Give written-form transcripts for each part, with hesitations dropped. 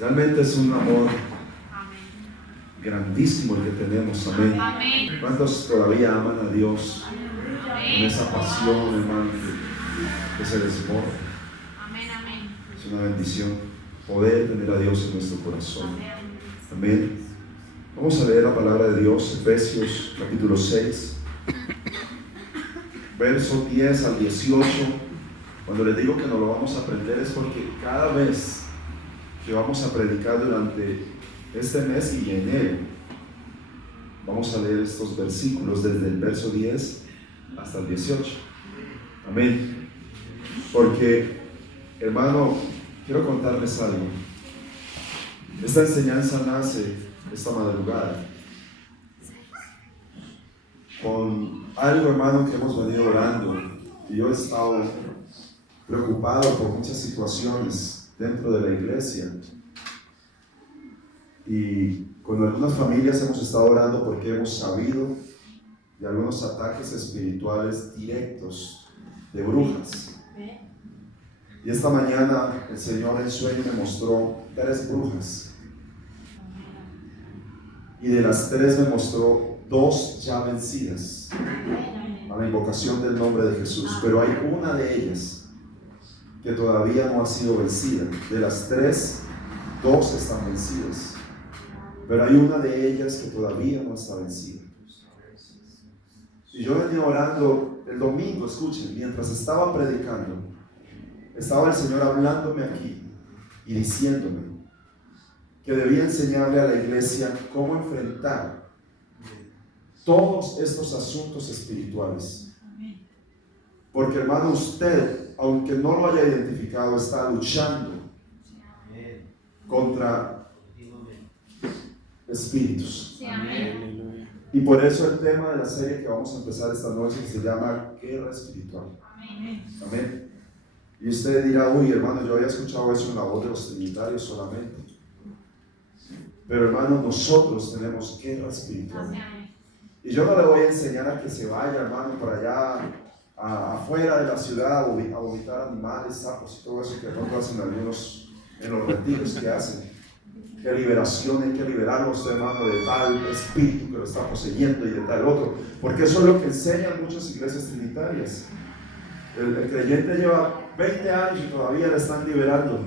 Realmente es un amor grandísimo el que tenemos, amén. ¿Cuántos todavía aman a Dios con esa pasión, hermano, que se desborda? Es una bendición poder tener a Dios en nuestro corazón. Amén. Vamos a leer la palabra de Dios, Efesios capítulo 6, verso 10 al 18. Cuando les digo que nos lo vamos a aprender es porque cada vez que vamos a predicar durante este mes y en él, vamos a leer estos versículos desde el verso 10 hasta el 18. Amén. Porque, hermano, quiero contarles algo. Esta enseñanza nace esta madrugada con algo, hermano, que hemos venido orando, y yo he estado preocupado por muchas situaciones dentro de la iglesia, y con algunas familias hemos estado orando porque hemos sabido de algunos ataques espirituales directos de brujas. Y esta mañana el Señor en sueño me mostró 3 brujas, y de las 3 me mostró 2 ya vencidas a la invocación del nombre de Jesús, pero hay una de ellas que todavía no ha sido vencida. De las 3, 2 están vencidas, pero hay una de ellas que todavía no está vencida. Y yo venía orando el domingo, escuchen, mientras estaba predicando, estaba el Señor hablándome aquí y diciéndome que debía enseñarle a la iglesia cómo enfrentar todos estos asuntos espirituales. Porque, hermano, usted, aunque no lo haya identificado, está luchando contra espíritus. Y por eso el tema de la serie que vamos a empezar esta noche se llama Guerra Espiritual. Amén. Y usted dirá, uy, hermano, yo había escuchado eso en la voz de los trinitarios solamente. Pero, hermano, nosotros tenemos guerra espiritual. Y yo no le voy a enseñar a que se vaya, hermano, por allá afuera de la ciudad a vomitar animales, sapos y todo eso que no hacen algunos en los retiros que hacen. Que liberación, hay que liberarlo, hermano, de tal espíritu que lo está poseyendo y de tal otro. Porque eso es lo que enseñan muchas iglesias trinitarias. El creyente lleva 20 años y todavía le están liberando.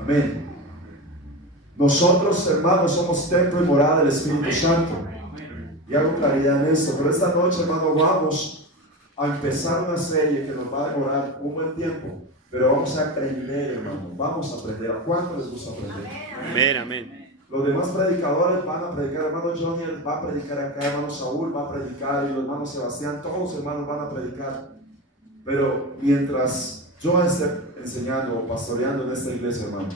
Amén. Nosotros, hermanos, somos templo y morada del Espíritu Santo. Y hago claridad en esto. Pero esta noche, hermano, vamos a empezar una serie que nos va a demorar un buen tiempo. Pero vamos a aprender, hermano. Vamos a aprender. ¿A cuánto les gusta aprender? Amén, amén. Los demás predicadores van a predicar. Hermano Johnny va a predicar acá. Hermano Saúl va a predicar. Y los hermanos Sebastián, todos los hermanos van a predicar. Pero mientras yo esté enseñando o pastoreando en esta iglesia, hermano,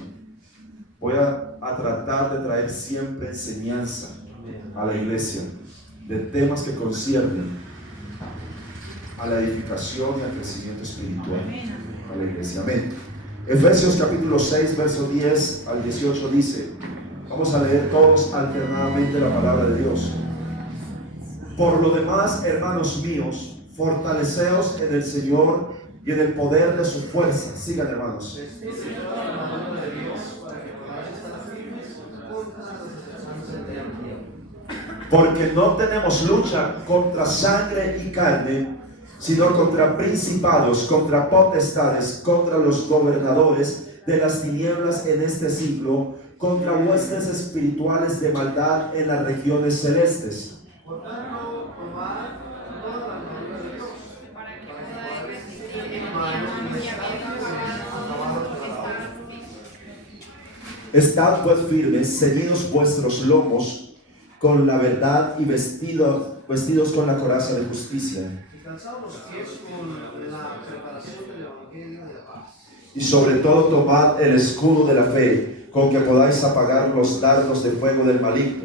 voy a tratar de traer siempre enseñanza a la iglesia de temas que conciernen a la edificación y al crecimiento espiritual a la iglesia. Amén. Efesios capítulo 6, verso 10 al 18 dice, vamos a leer todos alternadamente la palabra de Dios. Por lo demás, hermanos míos, fortaleceos en el Señor y en el poder de su fuerza. Sigan, hermanos. Porque no tenemos lucha contra sangre y carne, sino contra principados, contra potestades, contra los gobernadores de las tinieblas en este siglo, contra huestes espirituales de maldad en las regiones celestes. Por tanto, tomad toda la armadura de Dios, para que podáis resistir en el mal y habiendo acabado el trabajo. Estad pues firmes, ceñidos vuestros lomos con la verdad y vestidos con la coraza de justicia. Y calzados los pies con la preparación del evangelio de la paz. Y sobre todo tomad el escudo de la fe, con que podáis apagar los dardos de fuego del maligno.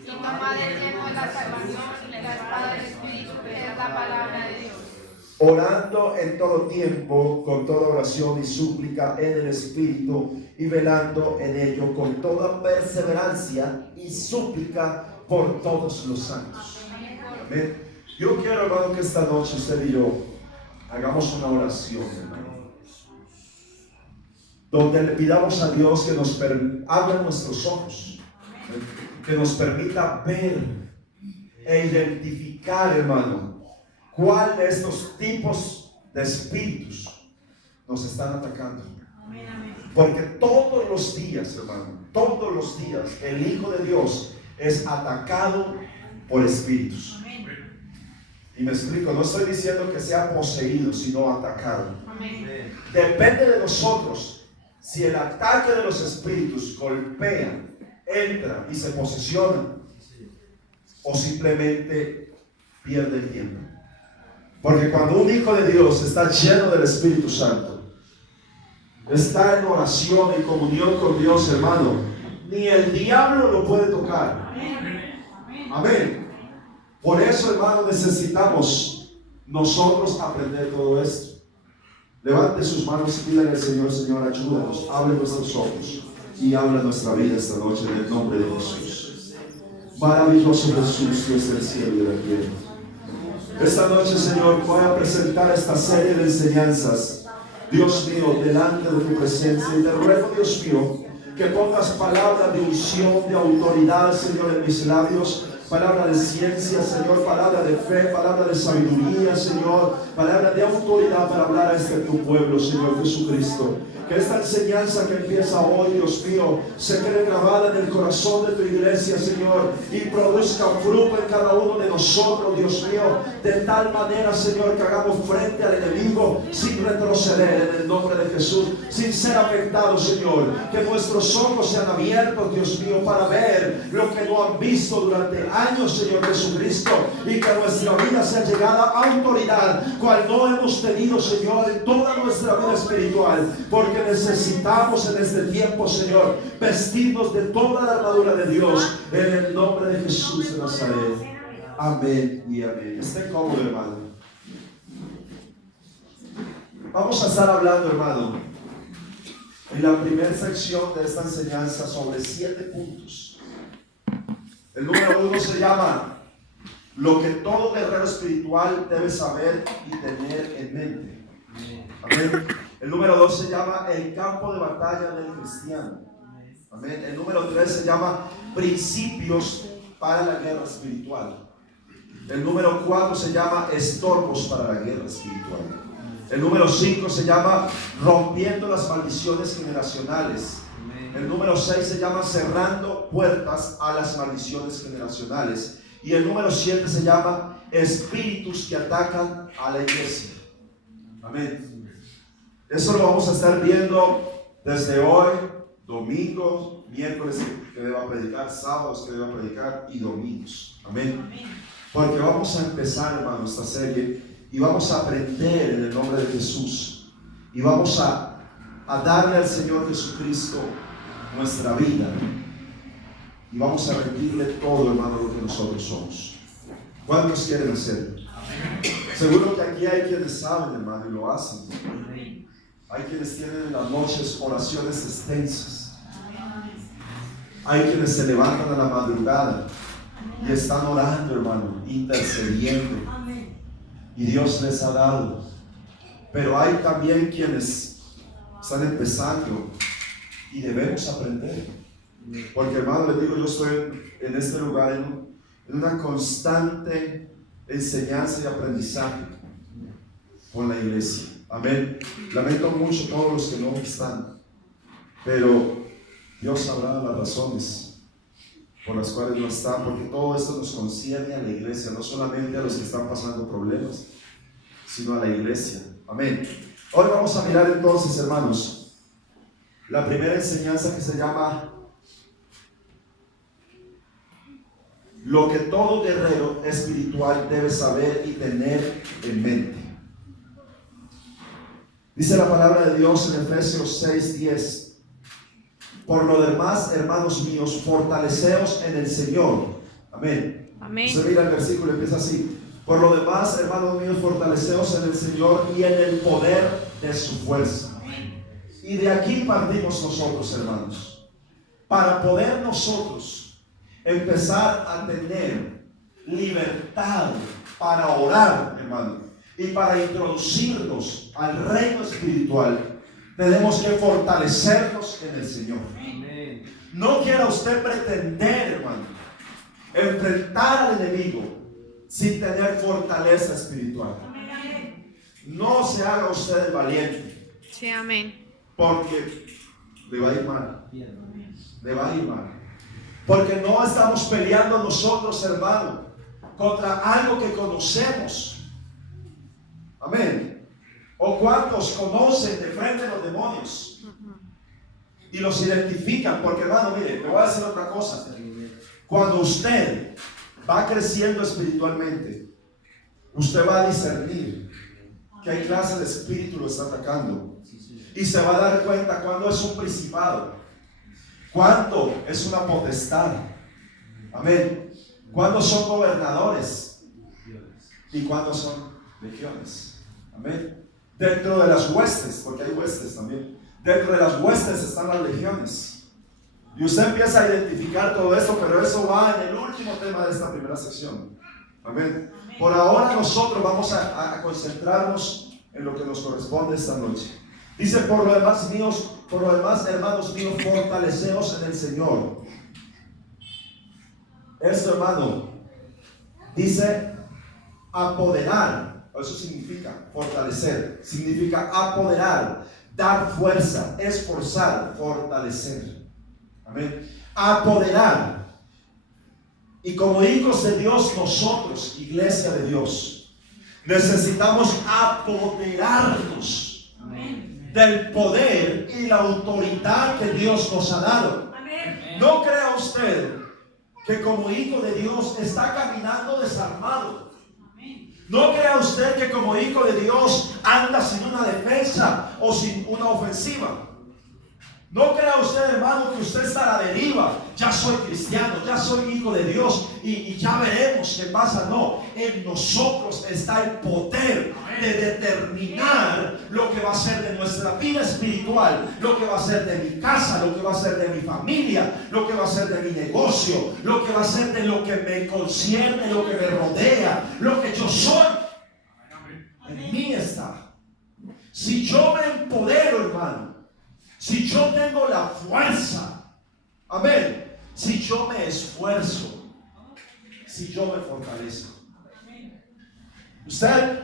Y tomad el yelmo de la salvación y la espada del Espíritu, que es la palabra de Dios. Orando en todo tiempo, con toda oración y súplica en el Espíritu, y velando en ello con toda perseverancia y súplica por todos los santos. Amén. Yo quiero, hermano, que esta noche usted y yo hagamos una oración, hermano. donde le pidamos a Dios que nos abra nuestros ojos, que nos permita ver e identificar, hermano, cuál de estos tipos de espíritus nos están atacando. Porque todos los días, hermano, todos los días el Hijo de Dios es atacado por espíritus. Y me explico, no estoy diciendo que sea poseído, sino atacado. Depende de nosotros si el ataque de los espíritus golpea, entra y se posesiona, o simplemente pierde el tiempo. Porque cuando un hijo de Dios está lleno del Espíritu Santo, está en oración, en comunión con Dios, hermano, ni el diablo lo puede tocar. Amén. Por eso, hermano, necesitamos nosotros aprender todo esto. Levante sus manos y pídale al Señor: Señor, ayúdanos, abre nuestros ojos y habla nuestra vida esta noche en el nombre de Jesús. Maravilloso Jesús, Dios del cielo y de la tierra. Esta noche, Señor, voy a presentar esta serie de enseñanzas, Dios mío, delante de tu presencia. Y te ruego, Dios mío, que pongas palabras de unción, de autoridad, Señor, en mis labios. Palabra de ciencia, Señor, palabra de fe, palabra de sabiduría, Señor, palabra de autoridad para hablar a tu pueblo, Señor Jesucristo. Que esta enseñanza que empieza hoy, Dios mío, se quede grabada en el corazón de tu iglesia, Señor, y produzca fruto en cada uno de nosotros, Dios mío, de tal manera, Señor, que hagamos frente al enemigo sin retroceder en el nombre de Jesús, sin ser afectados, Señor. Que nuestros ojos sean abiertos, Dios mío, para ver lo que no han visto durante años, Señor Jesucristo, y que nuestra vida sea llegada a autoridad, cual no hemos tenido, Señor, en toda nuestra vida espiritual, porque necesitamos en este tiempo, Señor, vestirnos de toda la armadura de Dios, en el nombre de Jesús de Nazaret. Amén y amén. Esté cómodo, hermano. Vamos a estar hablando, hermano, en la primera sección de esta enseñanza sobre 7 puntos. El número 1 se llama lo que todo guerrero espiritual debe saber y tener en mente. Amén. El número 2 se llama el campo de batalla del cristiano. Amén. El número 3 se llama principios para la guerra espiritual. El número 4 se llama estorbos para la guerra espiritual. El número 5 se llama rompiendo las maldiciones generacionales. El número 6 se llama cerrando puertas a las maldiciones generacionales. Y el número 7 se llama espíritus que atacan a la iglesia. Amén. Eso lo vamos a estar viendo desde hoy, domingo, miércoles que deba predicar, sábados que deba predicar y domingos. Amén. Porque vamos a empezar, hermano, esta serie y vamos a aprender en el nombre de Jesús. Y vamos a darle al Señor Jesucristo nuestra vida. Y vamos a rendirle todo, hermano, lo que nosotros somos. ¿Cuántos quieren hacerlo? Seguro que aquí hay quienes saben, hermano, y lo hacen. Hay quienes tienen en las noches oraciones extensas. Hay quienes se levantan a la madrugada y están orando, hermano, intercediendo. Y Dios les ha dado. Pero hay también quienes están empezando y debemos aprender. Porque, hermano, les digo, yo estoy en este lugar en una constante enseñanza y aprendizaje con la iglesia. Amén. Lamento mucho todos los que no están, pero Dios sabrá las razones por las cuales no están, porque todo esto nos concierne a la iglesia, no solamente a los que están pasando problemas, sino a la iglesia. Amén. Hoy vamos a mirar entonces, hermanos, la primera enseñanza que se llama lo que todo guerrero espiritual debe saber y tener en mente. Dice la palabra de Dios en Efesios 6:10: por lo demás, hermanos míos, fortaleceos en el Señor. Amén. Amén. Se mira el versículo, empieza así: por lo demás, hermanos míos, fortaleceos en el Señor y en el poder de su fuerza. Amén. Y de aquí partimos nosotros, hermanos, para poder nosotros empezar a tener libertad para orar, hermano, y para introducirnos al reino espiritual. tenemos que fortalecernos en el Señor. No quiera usted pretender, hermano, enfrentar al enemigo sin tener fortaleza espiritual. No se haga usted el valiente. Sí, amén. Porque le va a ir mal. Le va a ir mal. Porque no estamos peleando nosotros, hermano, contra algo que conocemos. Amén. ¿O cuántos conocen de frente los demonios? Y los identifican. Porque, hermano, mire, le voy a decir otra cosa. Cuando usted va creciendo espiritualmente, usted va a discernir qué clase de espíritu lo está atacando. Y se va a dar cuenta cuándo es un principado, cuándo es una potestad. Amén. Cuándo son gobernadores y cuándo son legiones. Amén. Dentro de las huestes, porque hay huestes también. Dentro de las huestes están las legiones. Y usted empieza a identificar todo esto, pero eso va en el último tema de esta primera sección. Amén. Por ahora nosotros vamos a concentrarnos en lo que nos corresponde esta noche. Dice, por lo demás, hermanos míos, fortaleceos en el Señor. Esto, hermano, dice apoderar. Eso significa fortalecer. Significa apoderar, dar fuerza, esforzar, fortalecer. Amén. Apoderar. Y como hijos de Dios, nosotros, iglesia de Dios, necesitamos apoderarnos del poder y la autoridad que Dios nos ha dado. No crea usted que como hijo de Dios está caminando desarmado. No crea usted que como hijo de Dios anda sin una defensa o sin una ofensiva. No crea usted, hermano, que usted está a la deriva. Ya soy cristiano, ya soy hijo de Dios y ya veremos qué pasa. No, en nosotros está el poder de determinar lo que va a ser de nuestra vida espiritual, lo que va a ser de mi casa, lo que va a ser de mi familia, lo que va a ser de mi negocio, lo que va a ser de lo que me concierne, lo que me rodea, lo que yo soy. En mí está. Si yo me empodero, hermano, si yo tengo la fuerza, amén, si yo me esfuerzo, si yo me fortalezco. Usted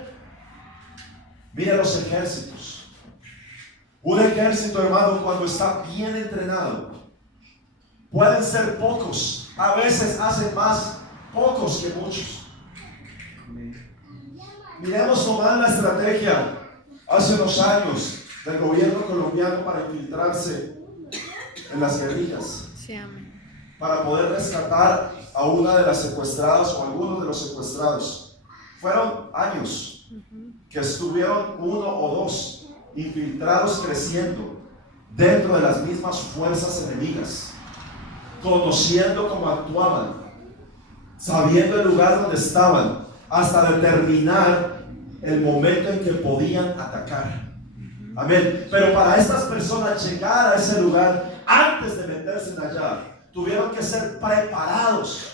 mire los ejércitos. Un ejército, hermano, cuando está bien entrenado, pueden ser pocos, a veces hacen más pocos que muchos. Miremos nomás la estrategia hace unos años del gobierno colombiano para infiltrarse en las guerrillas, Sí, amén. para poder rescatar a una de las secuestradas o algunos de los secuestrados. Fueron años que estuvieron uno o dos infiltrados creciendo dentro de las mismas fuerzas enemigas, conociendo cómo actuaban, sabiendo el lugar donde estaban, hasta determinar el momento en que podían atacar. Amén. Pero para estas personas llegar a ese lugar, antes de meterse allá, tuvieron que ser preparados,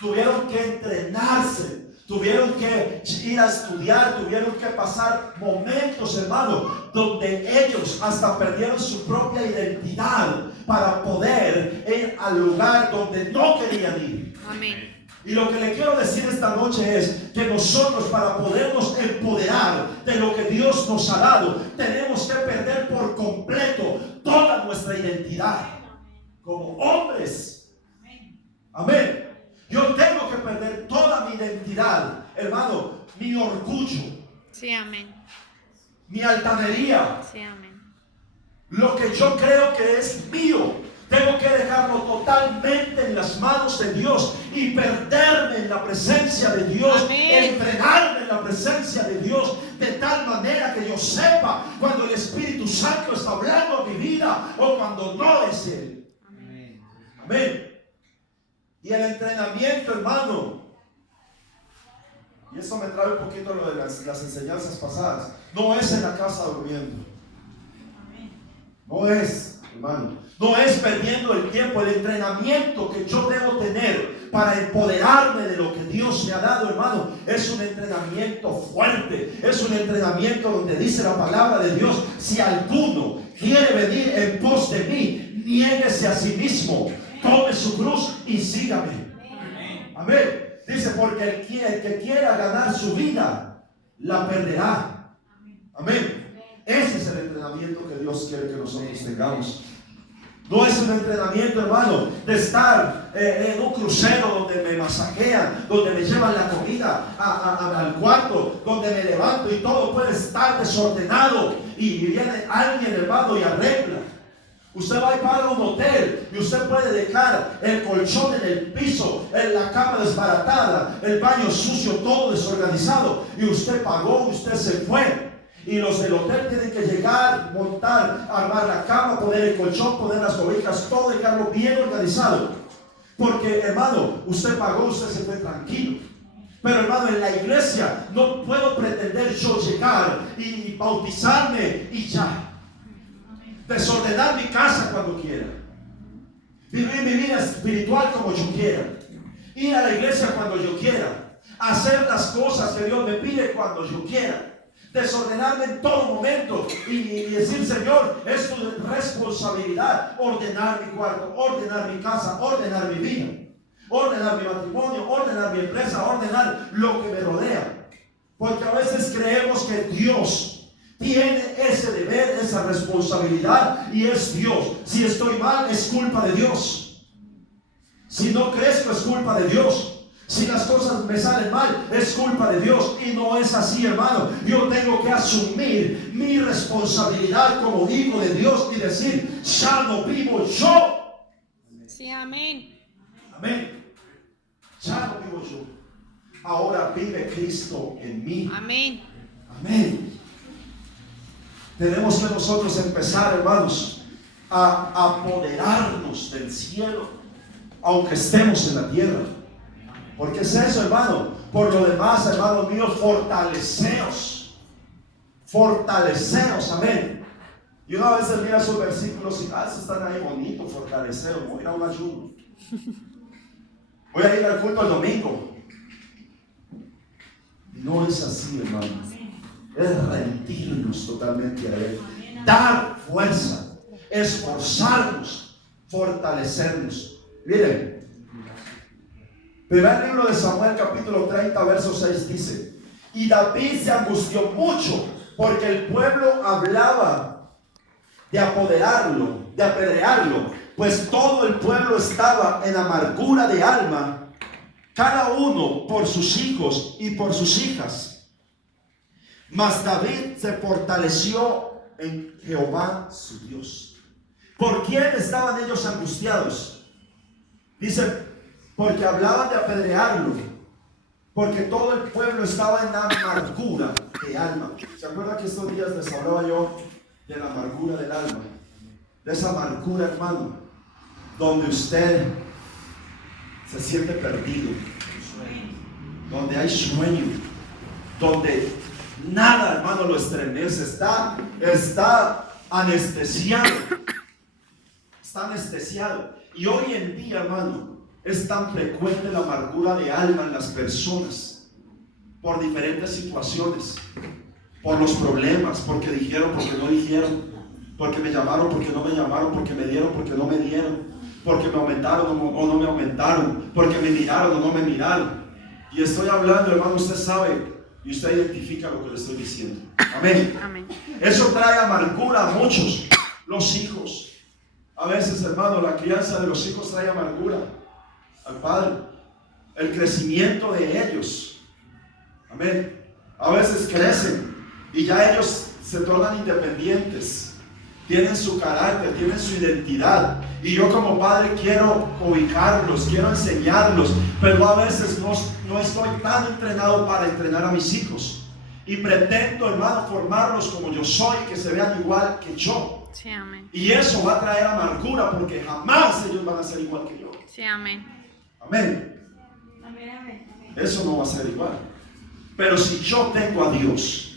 tuvieron que entrenarse, tuvieron que ir a estudiar, tuvieron que pasar momentos, hermano, donde ellos hasta perdieron su propia identidad para poder ir al lugar donde no querían ir. Amén. Y lo que le quiero decir esta noche es que nosotros, para podernos empoderar de lo que Dios nos ha dado, tenemos que perder por completo toda nuestra identidad como hombres. Amén. Yo tengo que perder toda mi identidad, hermano, mi orgullo. Sí, amén. Mi altanería. Sí, amén. Lo que yo creo que es mío. Tengo que dejarlo totalmente en las manos de Dios y perderme en la presencia de Dios. Amén. Entrenarme en la presencia de Dios de tal manera que yo sepa cuando el Espíritu Santo está hablando a mi vida o cuando no es Él. Amén. Amén. Y el entrenamiento, hermano, y eso me trae un poquito lo de las enseñanzas pasadas, no es en la casa durmiendo. No es. hermano. No es perdiendo el tiempo. El entrenamiento que yo debo tener para empoderarme de lo que Dios me ha dado, hermano, es un entrenamiento fuerte. Es un entrenamiento donde dice la palabra de Dios: si alguno quiere venir en pos de mí, niéguese a sí mismo, tome su cruz y sígame. Amén. Dice, porque el que quiera ganar su vida, la perderá. Amén. Ese es el entrenamiento que Dios quiere que nosotros tengamos. No es un entrenamiento, hermano, de estar en un crucero donde me masajean, donde me llevan la comida al cuarto, donde me levanto y todo puede estar desordenado y viene alguien, hermano, y arregla. Usted va y paga un hotel y usted puede dejar el colchón en el piso, en la cama desbaratada, el baño sucio, todo desorganizado, y usted pagó, usted se fue. Y los del hotel tienen que llegar, montar, armar la cama, poner el colchón, poner las cobijas, todo, dejarlo bien organizado. Porque, hermano, usted pagó, usted se fue tranquilo. Pero, hermano, en la iglesia no puedo pretender yo llegar y bautizarme y ya. Desordenar mi casa cuando quiera, vivir mi vida espiritual como yo quiera, ir a la iglesia cuando yo quiera, hacer las cosas que Dios me pide cuando yo quiera, desordenarme en todo momento y decir: Señor, es tu responsabilidad ordenar mi cuarto, ordenar mi casa, ordenar mi vida, ordenar mi matrimonio, ordenar mi empresa, ordenar lo que me rodea. Porque a veces creemos que Dios tiene ese deber, esa responsabilidad, y es Dios. Si estoy mal, es culpa de Dios. Si no crezco, es culpa de Dios. Si las cosas me salen mal, es culpa de Dios. Y no es así, hermano. Yo tengo que asumir mi responsabilidad como hijo de Dios y decir: ya no vivo yo. Sí, amén. Amén. Ya no vivo yo. Ahora vive Cristo en mí. Amén. Amén. Tenemos que nosotros empezar, hermanos, a apoderarnos del cielo, aunque estemos en la tierra. Porque es eso, hermano. Por lo demás, hermanos míos, fortaleceos. Fortaleceos, amén. Y una vez mira esos versículos y esos están ahí bonitos, fortaleceos. Voy a ir a un ayuno. Voy a ir al culto el domingo. No es así, hermanos. Es rendirnos totalmente a Él, dar fuerza, esforzarnos, fortalecernos. Miren, primer libro de Samuel, capítulo 30, verso 6 dice: y David se angustió mucho porque el pueblo hablaba de apoderarlo, de apedrearlo, pues todo el pueblo estaba en amargura de alma, cada uno por sus hijos y por sus hijas. Mas David se fortaleció en Jehová su Dios. ¿Por quién estaban ellos angustiados? Dice, porque hablaban de apedrearlo, porque todo el pueblo estaba en amargura de alma. ¿Se acuerdan que estos días les hablaba yo de la amargura del alma? De esa amargura, hermano, donde usted se siente perdido, donde hay sueño, donde nada, hermano, lo estremece. Está anestesiado. Está anestesiado. Y hoy en día, hermano, es tan frecuente la amargura de alma en las personas por diferentes situaciones, por los problemas, porque dijeron, porque no dijeron, porque me llamaron, porque no me llamaron, porque me dieron, porque no me dieron, porque me aumentaron o no me aumentaron, porque me miraron o no me miraron. Y estoy hablando, hermano, usted sabe y usted identifica lo que le estoy diciendo. Amén. Amén. Eso trae amargura a muchos. Los hijos, a veces, hermano, la crianza de los hijos trae amargura al padre, el crecimiento de ellos. Amén. A veces crecen y ya ellos se tornan independientes, tienen su carácter, tienen su identidad, y yo como padre quiero ubicarlos, quiero enseñarlos, pero a veces no estoy tan entrenado para entrenar a mis hijos, y pretendo, hermano, formarlos como yo soy, que se vean igual que yo. Sí, amén. Y eso va a traer amargura, porque jamás ellos van a ser igual que yo. Sí, amén. Amén. Eso no va a ser igual. Pero si yo tengo a Dios,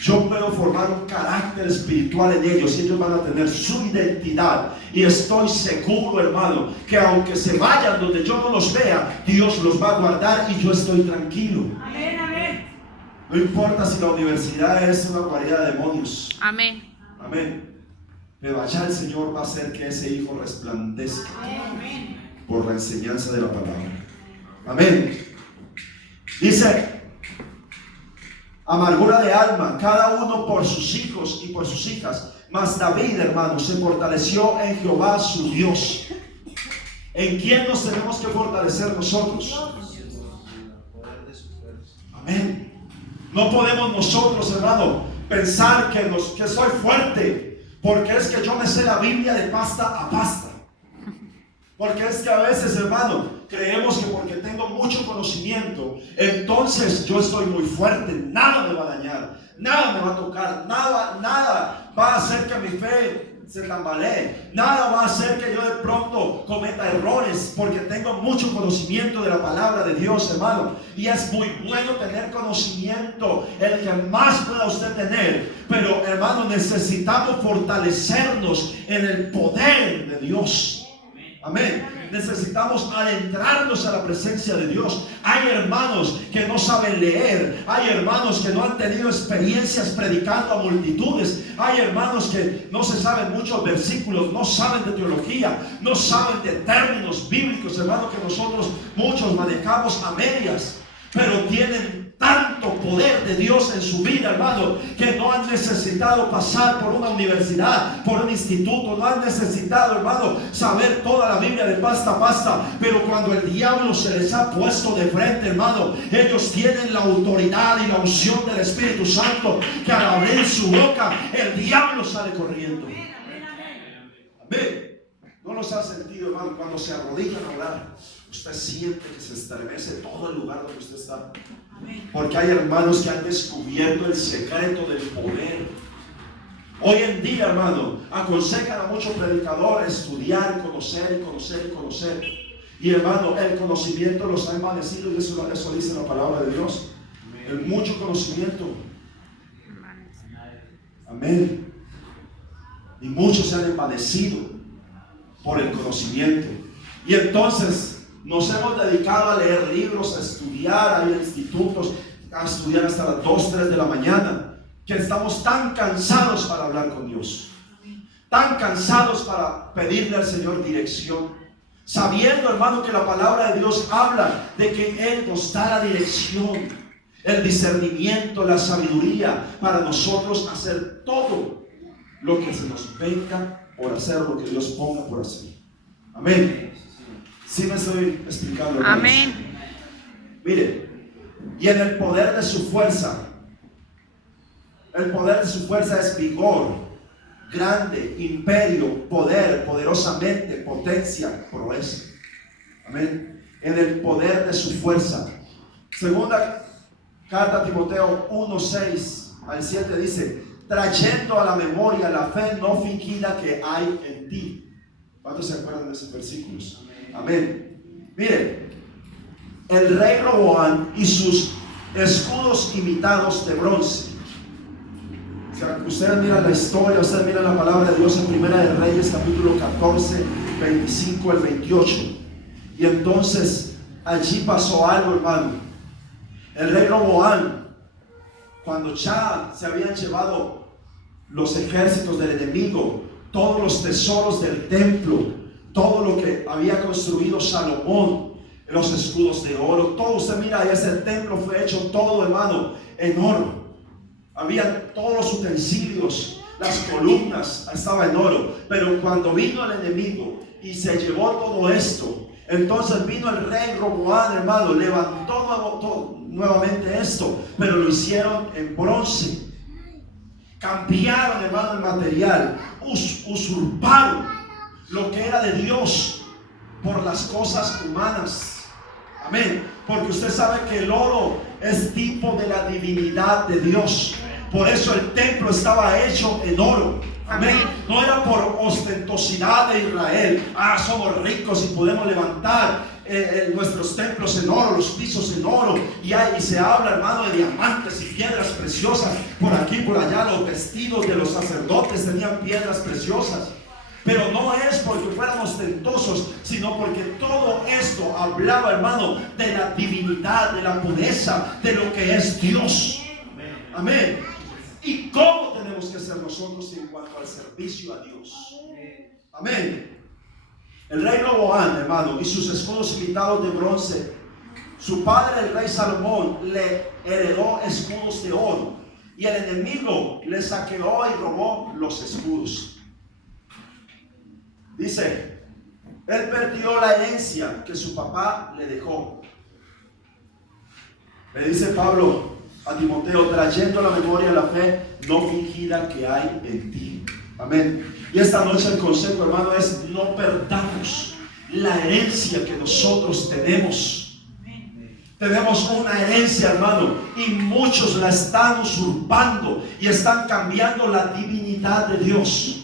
yo puedo formar un carácter espiritual en ellos y ellos van a tener su identidad. Y estoy seguro, hermano, que aunque se vayan donde yo no los vea, Dios los va a guardar y yo estoy tranquilo. Amén, amén. No importa si la universidad es una guarida de demonios. Amén. Amén. Pero allá el Señor va a hacer que ese hijo resplandezca por la enseñanza de la palabra. Amén. Dice: amargura de alma, cada uno por sus hijos y por sus hijas. Mas David, hermano, se fortaleció en Jehová su Dios. ¿En quién nos tenemos que fortalecer nosotros? Amén. No podemos nosotros, hermano, pensar que soy fuerte, porque es que yo me sé la Biblia de pasta a pasta. Porque es que a veces, hermano, creemos que porque tengo mucho conocimiento, entonces yo estoy muy fuerte, nada me va a dañar, nada me va a tocar, nada va a hacer que mi fe se tambalee, nada va a hacer que yo de pronto cometa errores, porque tengo mucho conocimiento de la palabra de Dios, hermano. Y es muy bueno tener conocimiento, el que más pueda usted tener, pero, hermano, necesitamos fortalecernos en el poder de Dios. Amén. Necesitamos adentrarnos a la presencia de Dios. Hay hermanos que no saben leer. Hay hermanos que no han tenido experiencias predicando a multitudes. Hay hermanos que no se saben muchos versículos, no saben de teología, no saben de términos bíblicos, hermanos, que nosotros muchos manejamos a medias. Pero tienen tanto poder de Dios en su vida, hermano, que no han necesitado pasar por una universidad, por un instituto, no han necesitado, hermano, saber toda la Biblia de pasta a pasta. Pero cuando el diablo se les ha puesto de frente, hermano, ellos tienen la autoridad y la unción del Espíritu Santo, que al abrir su boca, el diablo sale corriendo. Amén. ¿No los ha sentido, hermano? Cuando se arrodillan a orar, usted siente que se estremece todo el lugar donde usted está. Porque hay hermanos que han descubierto el secreto del poder. Hoy en día, hermano, aconsejan a muchos predicadores estudiar, conocer. Y, hermano, el conocimiento los ha envanecido, y eso dice la palabra de Dios. El mucho conocimiento. Amén. Y muchos se han envanecido por el conocimiento. Y entonces nos hemos dedicado a leer libros, a estudiar, a ir a institutos, a estudiar hasta las 2, 3 de la mañana, que estamos tan cansados para hablar con Dios, tan cansados para pedirle al Señor dirección, sabiendo, hermano, que la palabra de Dios habla de que Él nos da la dirección, el discernimiento, la sabiduría para nosotros hacer todo lo que se nos venga por hacer, lo que Dios ponga por hacer. Amén. ¿Sí me estoy explicando, hermanos? Amén. Mire, y en el poder de su fuerza, el poder de su fuerza es vigor, grande, imperio, poder, poderosamente, potencia, proeza. Amén. En el poder de su fuerza. Segunda carta a Timoteo 1:6 al 7 dice: trayendo a la memoria la fe no fingida que hay en ti. ¿Cuántos se acuerdan de esos versículos? Amén. Miren, el rey Roboam y sus escudos imitados de bronce. O sea, ustedes miran la historia, ustedes miran la palabra de Dios en Primera de Reyes, capítulo 14, 25 al 28. Y entonces allí pasó algo, hermano. El rey Roboam, cuando ya se habían llevado los ejércitos del enemigo, todos los tesoros del templo, todo lo que había construido Salomón, los escudos de oro, todo, usted mira, ese templo fue hecho todo, hermano, en oro. Había todos los utensilios, las columnas, estaba en oro. Pero cuando vino el enemigo y se llevó todo esto, entonces vino el rey Roboam, hermano, levantó nuevamente esto, pero lo hicieron en bronce. Cambiaron, hermano, el material, usurparon lo que era de Dios por las cosas humanas. Amén. Porque usted sabe que el oro es tipo de la divinidad de Dios. Por eso el templo estaba hecho en oro. Amén. No era por ostentosidad de Israel. Somos ricos y podemos levantar nuestros templos en oro, los pisos en oro, y se habla, hermano, de diamantes y piedras preciosas por aquí, por allá. Los vestidos de los sacerdotes tenían piedras preciosas. Pero no es porque fueran ostentosos, sino porque todo esto hablaba, hermano, de la divinidad, de la pureza, de lo que es Dios. Amén. ¿Y cómo tenemos que ser nosotros en cuanto al servicio a Dios? Amén. El rey Roboam, hermano, y sus escudos imitados de bronce. Su padre, el rey Salomón, le heredó escudos de oro, y el enemigo le saqueó y robó los escudos. Dice, él perdió la herencia que su papá le dejó. Le dice Pablo a Timoteo, trayendo la memoria la fe no fingida que hay en ti. Amén. Y esta noche el consejo, hermano, es: no perdamos la herencia que nosotros tenemos. Tenemos una herencia, hermano, y muchos la están usurpando y están cambiando la divinidad de Dios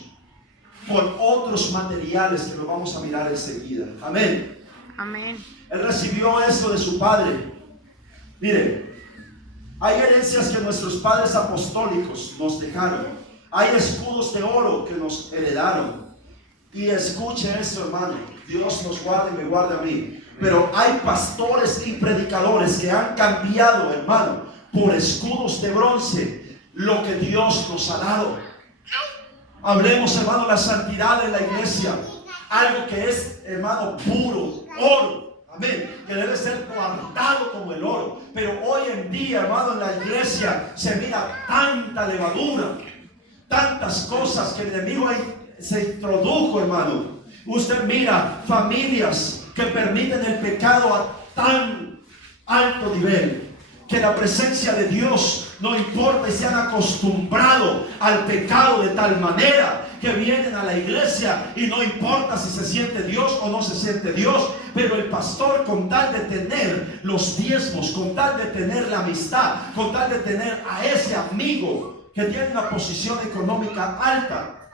por otros materiales que lo vamos a mirar enseguida. Amén. Amén. Él recibió esto de su padre. Mire, hay herencias que nuestros padres apostólicos nos dejaron. Hay escudos de oro que nos heredaron. Y escuche esto, hermano, Dios nos guarde y me guarde a mí. Pero hay pastores y predicadores que han cambiado, hermano, por escudos de bronce lo que Dios nos ha dado. Hablemos, hermano, la santidad de la iglesia. Algo que es, hermano, puro, oro. Amén. Que debe ser guardado como el oro. Pero hoy en día, hermano, en la iglesia se mira tanta levadura, tantas cosas que el enemigo se introdujo, hermano. Usted mira familias que permiten el pecado a tan alto nivel, que la presencia de Dios no importa, y se han acostumbrado al pecado de tal manera que vienen a la iglesia y no importa si se siente Dios o no se siente Dios, pero el pastor, con tal de tener los diezmos, con tal de tener la amistad, con tal de tener a ese amigo que tiene una posición económica alta,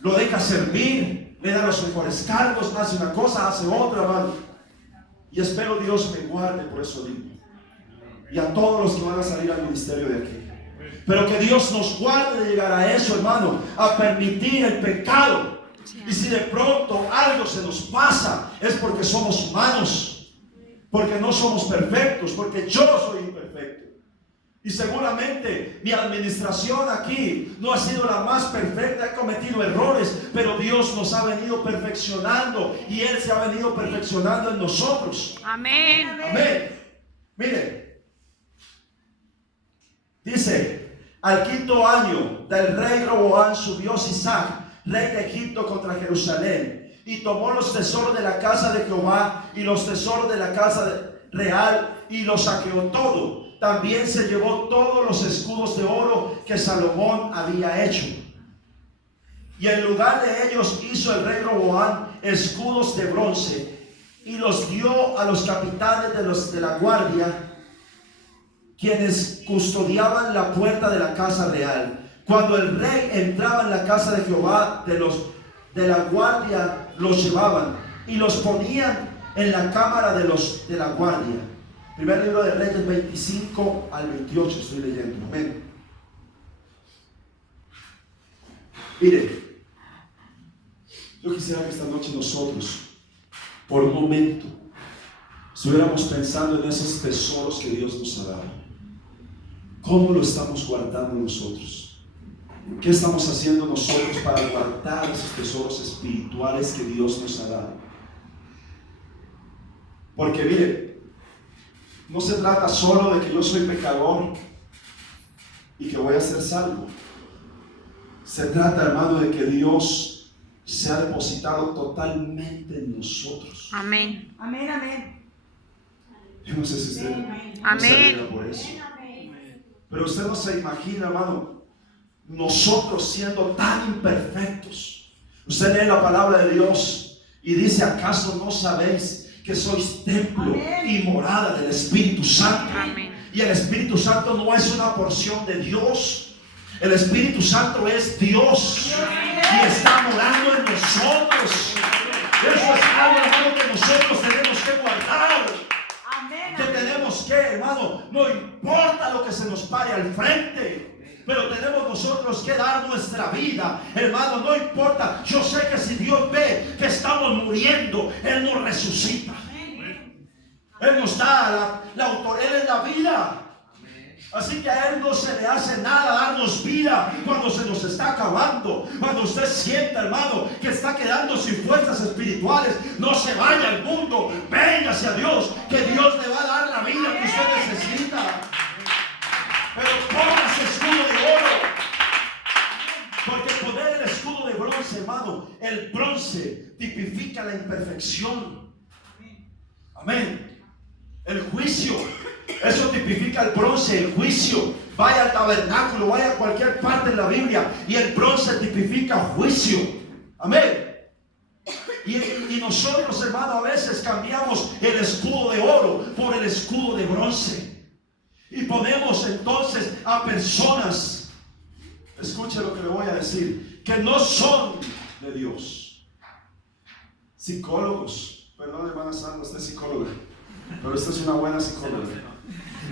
lo deja servir, le da los mejores cargos, hace una cosa, hace otra, hermano. Y espero Dios me guarde, por eso digo, y a todos los que van a salir al ministerio de aquí. Pero que Dios nos guarde de llegar a eso, hermano, a permitir el pecado. Y si de pronto algo se nos pasa, es porque somos humanos, porque no somos perfectos, porque yo soy imperfecto. Y seguramente mi administración aquí no ha sido la más perfecta, he cometido errores, pero Dios nos ha venido perfeccionando y Él se ha venido perfeccionando en nosotros. Amén. Amén. Mire. Dice, al 5º año del rey Roboam subió Sisac, rey de Egipto, contra Jerusalén, y tomó los tesoros de la casa de Jehová y los tesoros de la casa real, y los saqueó todo. También se llevó todos los escudos de oro que Salomón había hecho. Y en lugar de ellos hizo el rey Roboam escudos de bronce, y los dio a los capitanes de la guardia, quienes custodiaban la puerta de la casa real. Cuando el rey entraba en la casa de Jehová, de la guardia los llevaban y los ponían en la cámara de la guardia. Primer libro de Reyes 25 al 28 estoy leyendo. Amén. Mire, yo quisiera que esta noche nosotros, por un momento, estuviéramos pensando en esos tesoros que Dios nos ha dado. ¿Cómo lo estamos guardando nosotros? ¿Qué estamos haciendo nosotros para guardar esos tesoros espirituales que Dios nos ha dado? Porque mire, no se trata solo de que yo soy pecador y que voy a ser salvo. Se trata, hermano, de que Dios se ha depositado totalmente en nosotros. Amén. Amén, amén. Yo no sé si usted Amén. por eso. Pero usted no se imagina, hermano, nosotros siendo tan imperfectos. Usted lee la palabra de Dios y dice, ¿acaso no sabéis que sois templo y morada del Espíritu Santo? Amén. Y el Espíritu Santo no es una porción de Dios. El Espíritu Santo es Dios y está morando en nosotros. Eso es algo, hermano, que nosotros tenemos que guardar. Que tenemos que, hermano, no importa lo que se nos pare al frente, pero tenemos nosotros que dar nuestra vida, hermano, no importa. Yo sé que si Dios ve que estamos muriendo, Él nos resucita. Él nos da la autoridad, Él es la vida. Así que a Él no se le hace nada darnos vida cuando se nos está acabando. Cuando usted sienta, hermano, que está quedando sin fuerzas espirituales, no se vaya al mundo, venga hacia Dios, que Dios le va a dar la vida que usted necesita. Pero póngase escudo de oro, porque poner el escudo de bronce, hermano, el bronce tipifica la imperfección. Amén. El juicio, eso tipifica el bronce, el juicio. Vaya al tabernáculo, vaya a cualquier parte en la Biblia y el bronce tipifica juicio. Amén. Y nosotros, hermano, a veces cambiamos el escudo de oro por el escudo de bronce y ponemos entonces a personas, escuche lo que le voy a decir, que no son de Dios. Psicólogos, perdón, hermana Sandra, usted es psicóloga, pero esta es una buena psicóloga.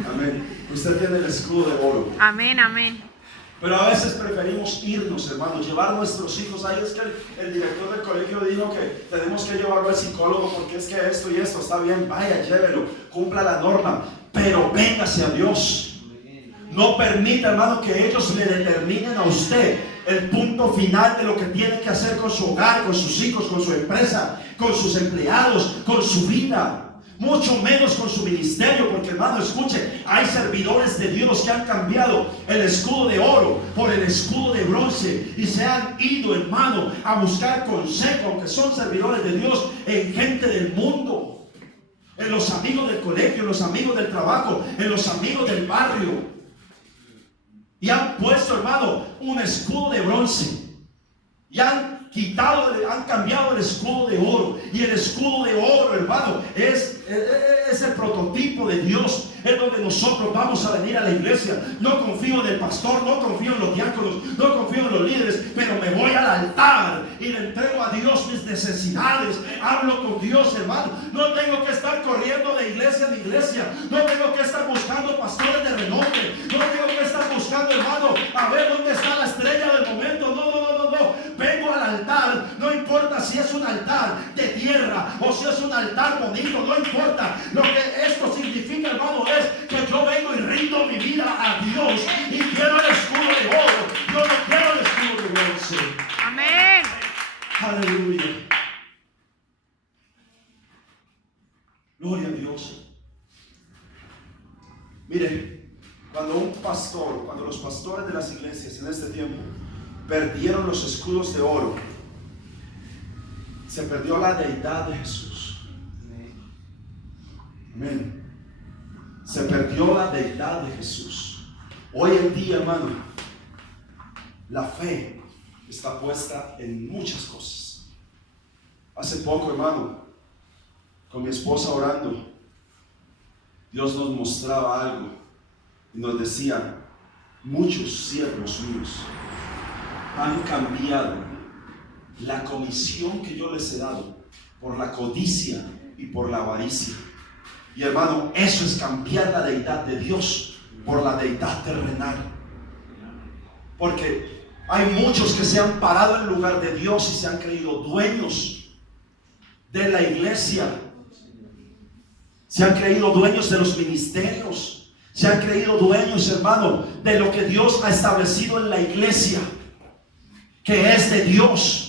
Amén. Usted tiene el escudo de oro. Amén, amén. Pero a veces preferimos irnos, hermanos, llevar a nuestros hijos. Ahí es que el director del colegio dijo que tenemos que llevarlo al psicólogo porque es que esto y esto está bien. Vaya, llévelo, cumpla la norma, pero véngase a Dios. No permita, hermano, que ellos le determinen a usted el punto final de lo que tiene que hacer con su hogar, con sus hijos, con su empresa, con sus empleados, con su vida. Mucho menos con su ministerio, porque, hermano, escuche, hay servidores de Dios que han cambiado el escudo de oro por el escudo de bronce y se han ido, hermano, a buscar consejo, aunque son servidores de Dios, en gente del mundo, en los amigos del colegio, en los amigos del trabajo, en los amigos del barrio, y han puesto, hermano, un escudo de bronce y han cambiado el escudo de oro. Y el escudo de oro, hermano, es el prototipo de Dios. Es donde nosotros vamos a venir a la iglesia. No confío en el pastor, no confío en los diáconos, no confío en los líderes, pero me voy al altar y le entrego a Dios mis necesidades. Hablo con Dios, hermano. No tengo que estar corriendo de iglesia en iglesia. No tengo que estar buscando pastores de renombre. No tengo que estar buscando, hermano, a ver dónde está la estrella del momento. No. Vengo al altar, no importa si es un altar de tierra o si es un altar bonito, no importa. Lo que esto significa, hermano, es que yo vengo y rindo mi vida a Dios y quiero el escudo de oro. Yo no quiero el escudo de bronce. Amén. Aleluya. Gloria a Dios. Mire, cuando los pastores de las iglesias en este tiempo perdieron los escudos de oro, se perdió la deidad de Jesús. Amén. Se perdió la deidad de Jesús. Hoy en día, hermano, la fe está puesta en muchas cosas. Hace poco, hermano, con mi esposa orando, Dios nos mostraba algo y nos decía: muchos siervos míos han cambiado la comisión que yo les he dado por la codicia y por la avaricia. Y, hermano, eso es cambiar la deidad de Dios por la deidad terrenal. Porque hay muchos que se han parado en lugar de Dios y se han creído dueños de la iglesia. Se han creído dueños de los ministerios. Se han creído dueños, hermano, de lo que Dios ha establecido en la iglesia, que es de Dios.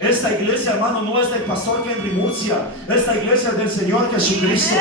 Esta iglesia, hermano, no es del pastor Henry Murcia. Esta iglesia es del Señor Jesucristo.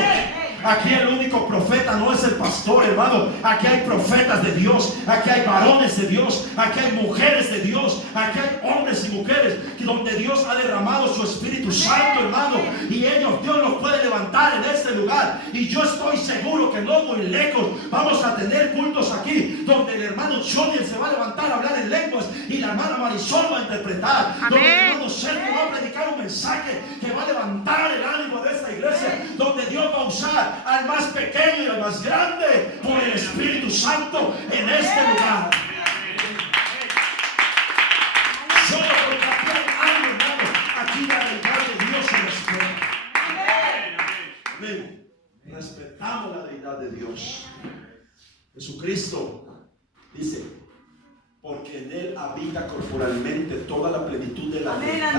Aquí el único profeta no es el pastor, hermano. Aquí hay profetas de Dios. Aquí hay varones de Dios. Aquí hay mujeres de Dios. Aquí hay hombres y mujeres donde Dios ha derramado su Espíritu Santo, hermano. Y Dios los puede levantar en este lugar. Y yo estoy seguro que no muy lejos vamos a tener cultos aquí donde el hermano Johnny se va a levantar a hablar en lenguas y la hermana Marisol va a interpretar. Amén. Donde el hermano Sergio va a predicar un mensaje que va a levantar el ánimo de esta iglesia. Donde Dios va a usar al más pequeño y al más grande por el Espíritu Santo en este lugar. Amén. Respetamos la deidad de Dios. Jesucristo dice, porque en Él habita corporalmente toda la plenitud de la deidad.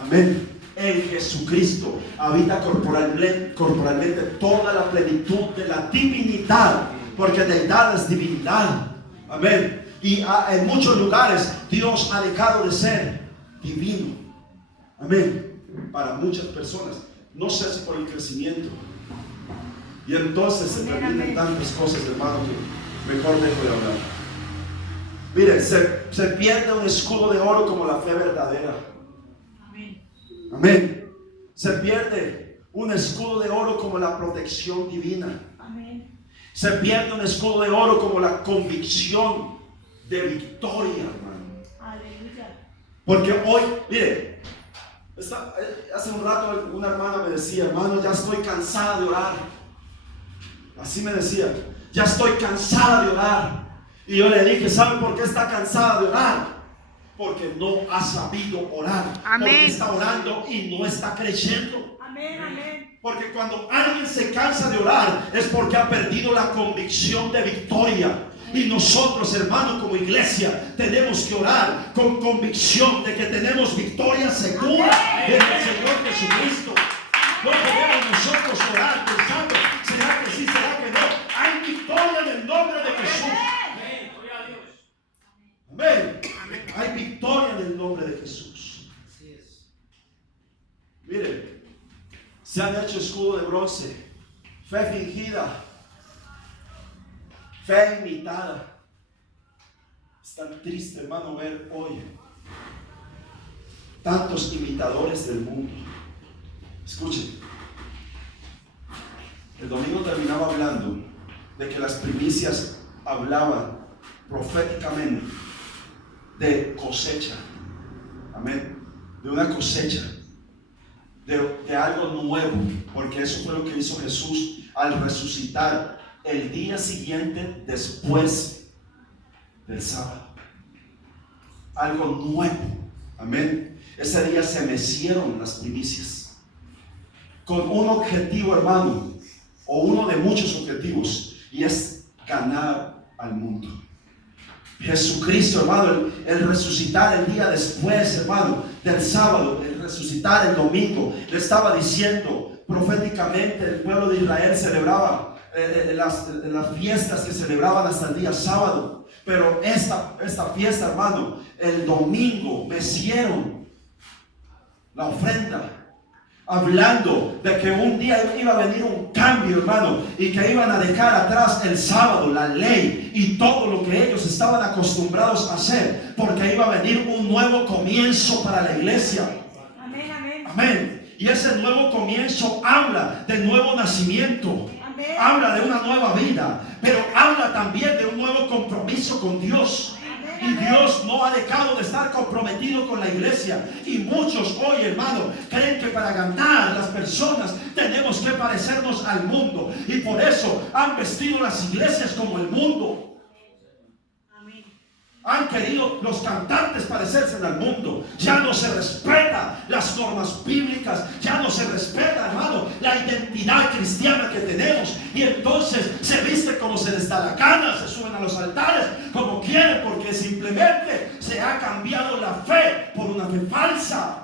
Amén. En Jesucristo habita corporalmente toda la plenitud de la divinidad, porque deidad es divinidad. Amén. Y en muchos lugares Dios ha dejado de ser divino. Amén. Para muchas personas, no sé si por el crecimiento. Y entonces se terminan tantas cosas, hermano, que mejor dejo de hablar. Miren, se pierde un escudo de oro como la fe verdadera. Amén. Se pierde un escudo de oro como la protección divina. Amén. Se pierde un escudo de oro como la convicción de victoria, hermano. Aleluya. Porque hoy, mire, hace un rato una hermana me decía, hermano, ya estoy cansada de orar. Así me decía, ya estoy cansada de orar. Y yo le dije, ¿sabe por qué está cansada de orar? Porque no ha sabido orar. Amén. Porque está orando y no está creyendo. Amén, amén. Porque cuando alguien se cansa de orar es porque ha perdido la convicción de victoria. Y nosotros, hermanos, como iglesia, tenemos que orar con convicción de que tenemos victoria segura en el Señor Jesucristo. No podemos nosotros orar pensando, ¿será que sí, será que no? Hay victoria en el nombre de Jesús. Amén. Hay victoria en el nombre de Jesús. Miren, se han hecho escudo de bronce, fe fingida, fe imitada. Es tan triste, hermano, ver hoy tantos imitadores del mundo. Escuchen, el domingo terminaba hablando de que las primicias hablaban proféticamente de cosecha. Amén. De una cosecha, de algo nuevo, porque eso fue lo que hizo Jesús al resucitar el día siguiente después del sábado. Algo nuevo. Amén. Ese día se mecieron las primicias con un objetivo, hermano, o uno de muchos objetivos, y es ganar al mundo. Jesucristo, hermano, el resucitar el día después, hermano, del sábado, el resucitar el domingo, le estaba diciendo proféticamente, el pueblo de Israel celebraba las fiestas que celebraban hasta el día sábado, pero esta fiesta, hermano, el domingo mecieron la ofrenda, hablando de que un día iba a venir un cambio, hermano, y que iban a dejar atrás el sábado, la ley y todo lo que ellos estaban acostumbrados a hacer, porque iba a venir un nuevo comienzo para la iglesia. Amén, amén. Amén. Y ese nuevo comienzo habla de nuevo nacimiento. Amén. Habla de una nueva vida, pero habla también de un nuevo compromiso con Dios. Y Dios no ha dejado de estar comprometido con la iglesia. Y muchos hoy, hermano, creen que para ganar las personas tenemos que parecernos al mundo. Y por eso han vestido las iglesias como el mundo. Han querido los cantantes parecerse al mundo. Ya no se respeta las normas bíblicas. Ya no se respeta, hermano, la identidad cristiana que tenemos. Y entonces se viste como se les da la gana. Se suben a los altares como quieren, porque simplemente se ha cambiado la fe por una fe falsa.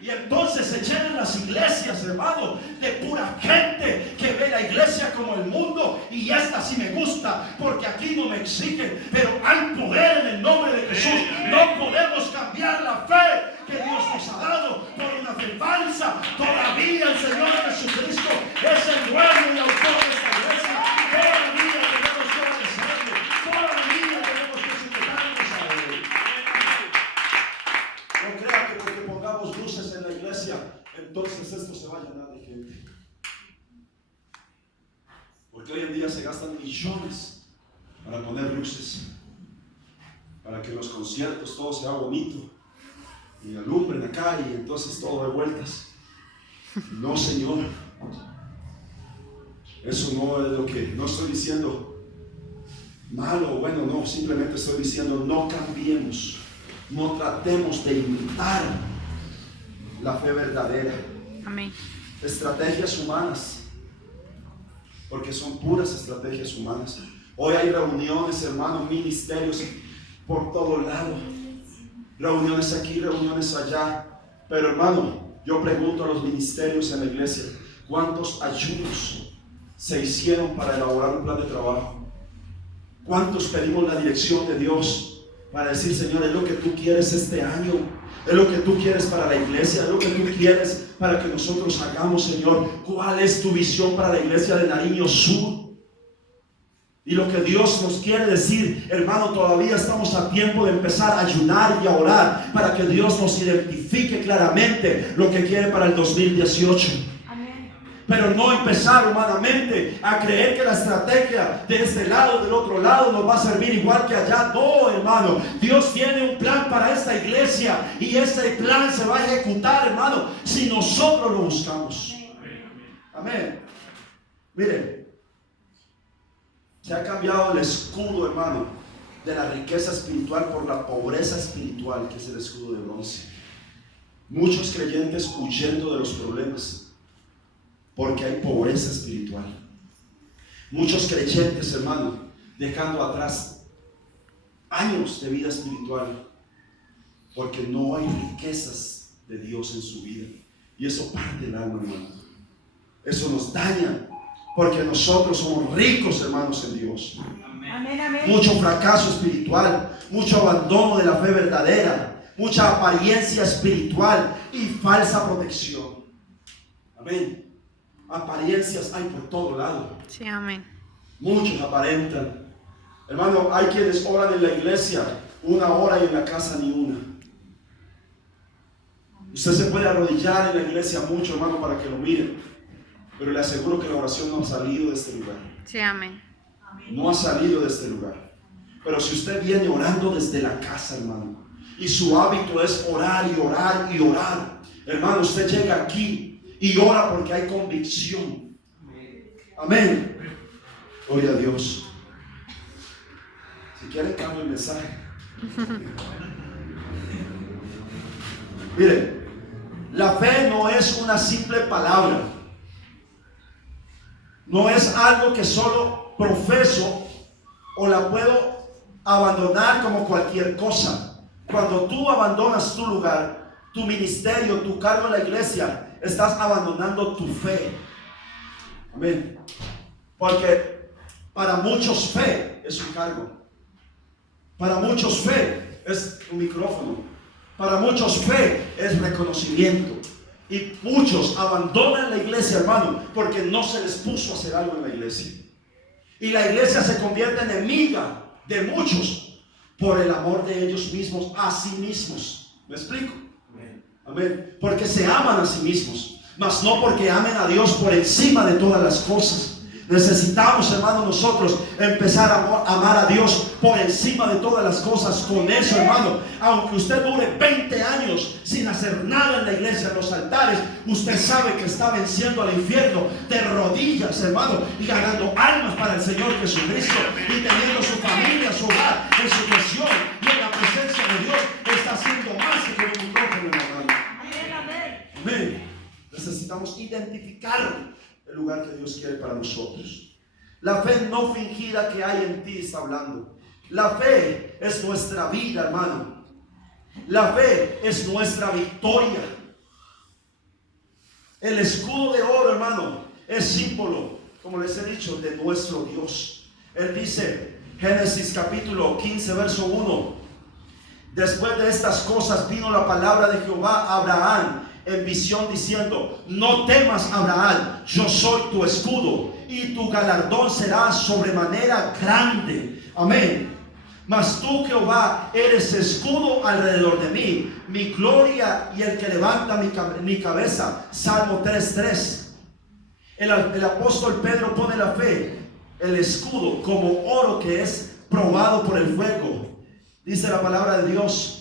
Y entonces se llenan las iglesias, hermano, de pura gente que ve la iglesia como el mundo. Y esta sí me gusta, porque aquí no me exigen, pero hay poder en el nombre de Jesús. No podemos cambiar la fe que Dios nos ha dado por una fe falsa. Todavía el Señor Jesucristo es el dueño y autor de esta iglesia. Todavía tenemos que obedecerle. Todavía tenemos que sujetarnos a Él. No crea que porque pongamos luces en la iglesia, entonces esto se va a llenar de gente. Porque hoy en día se gastan millones para poner luces, para que en los conciertos todo sea bonito y alumbren acá y entonces todo de vueltas. No, Señor, eso no es lo que, no estoy diciendo malo o bueno, no, simplemente estoy diciendo no cambiemos. No tratemos de imitar la fe verdadera. Amén. estrategias humanas, porque son puras estrategias humanas. Hoy hay reuniones, hermanos, ministerios por todo lado, reuniones aquí, reuniones allá. Pero hermano, yo pregunto a los ministerios en la iglesia, ¿cuántos ayunos se hicieron para elaborar un plan de trabajo? ¿Cuántos pedimos la dirección de Dios para decir, Señor, es lo que tú quieres este año? Es lo que tú quieres para la iglesia, es lo que tú quieres para que nosotros hagamos, Señor. ¿Cuál es tu visión para la iglesia de Nariño Sur? Y lo que Dios nos quiere decir, hermano, todavía estamos a tiempo de empezar a ayunar y a orar para que Dios nos identifique claramente lo que quiere para el 2018. Pero no empezar humanamente a creer que la estrategia de este lado, del otro lado, nos va a servir igual que allá. No, hermano, Dios tiene un plan para esta iglesia y ese plan se va a ejecutar, hermano, si nosotros lo buscamos. Amén. Miren, se ha cambiado el escudo, hermano, de la riqueza espiritual por la pobreza espiritual, que es el escudo de bronce. Muchos creyentes huyendo de los problemas porque hay pobreza espiritual. Muchos creyentes, hermano, dejando atrás años de vida espiritual porque no hay riquezas de Dios en su vida. Y eso parte el alma, hermano. Eso nos daña, porque nosotros somos ricos, hermanos, en Dios. Amén, amén. Mucho fracaso espiritual, mucho abandono de la fe verdadera, mucha apariencia espiritual y falsa protección. Amén. Apariencias hay por todo lado. Sí, amén. Muchos aparentan. Hermano, hay quienes oran en la iglesia 1 hora y en la casa ni una. Usted se puede arrodillar en la iglesia mucho, hermano, para que lo miren, pero le aseguro que la oración no ha salido de este lugar. Sí, amén. No ha salido de este lugar. Pero si usted viene orando desde la casa, hermano, y su hábito es orar y orar y orar, hermano, usted llega aquí y ora porque hay convicción. Amén. Gloria a Dios. Si quieren, cambio el mensaje. Miren, la fe no es una simple palabra. No es algo que solo profeso o la puedo abandonar como cualquier cosa. Cuando tú abandonas tu lugar, tu ministerio, tu cargo en la iglesia, estás abandonando tu fe. Amén. Porque para muchos fe es un cargo. Para muchos fe es un micrófono. Para muchos fe es reconocimiento. Y muchos abandonan la iglesia, hermano, porque no se les puso a hacer algo en la iglesia. Y la iglesia se convierte enemiga de muchos por el amor de ellos mismos a sí mismos. ¿Me explico? Amén. Porque se aman a sí mismos, mas no porque amen a Dios por encima de todas las cosas. Necesitamos, hermano, nosotros empezar a amar a Dios por encima de todas las cosas. Con eso, hermano, aunque usted dure 20 años sin hacer nada en la iglesia, en los altares, usted sabe que está venciendo al infierno de rodillas, hermano, y ganando almas para el Señor Jesucristo, y teniendo su familia, su hogar, en su misión y en la presencia de Dios. Está haciendo más que con un micrófono, hermano. Amén. Necesitamos identificar el lugar que Dios quiere para nosotros. La fe no fingida que hay en ti está hablando. La fe es nuestra vida, hermano. La fe es nuestra victoria. El escudo de oro, hermano, es símbolo, como les he dicho, de nuestro Dios. Él dice, Génesis capítulo 15, verso 1: después de estas cosas vino la palabra de Jehová a Abraham en visión diciendo: no temas, Abraham, yo soy tu escudo y tu galardón será sobremanera grande. Amén. Mas tú, Jehová, eres escudo alrededor de mí, mi gloria y el que levanta mi cabeza. Salmo 3:3. El apóstol Pedro pone la fe, el escudo, como oro que es probado por el fuego. Dice la palabra de Dios.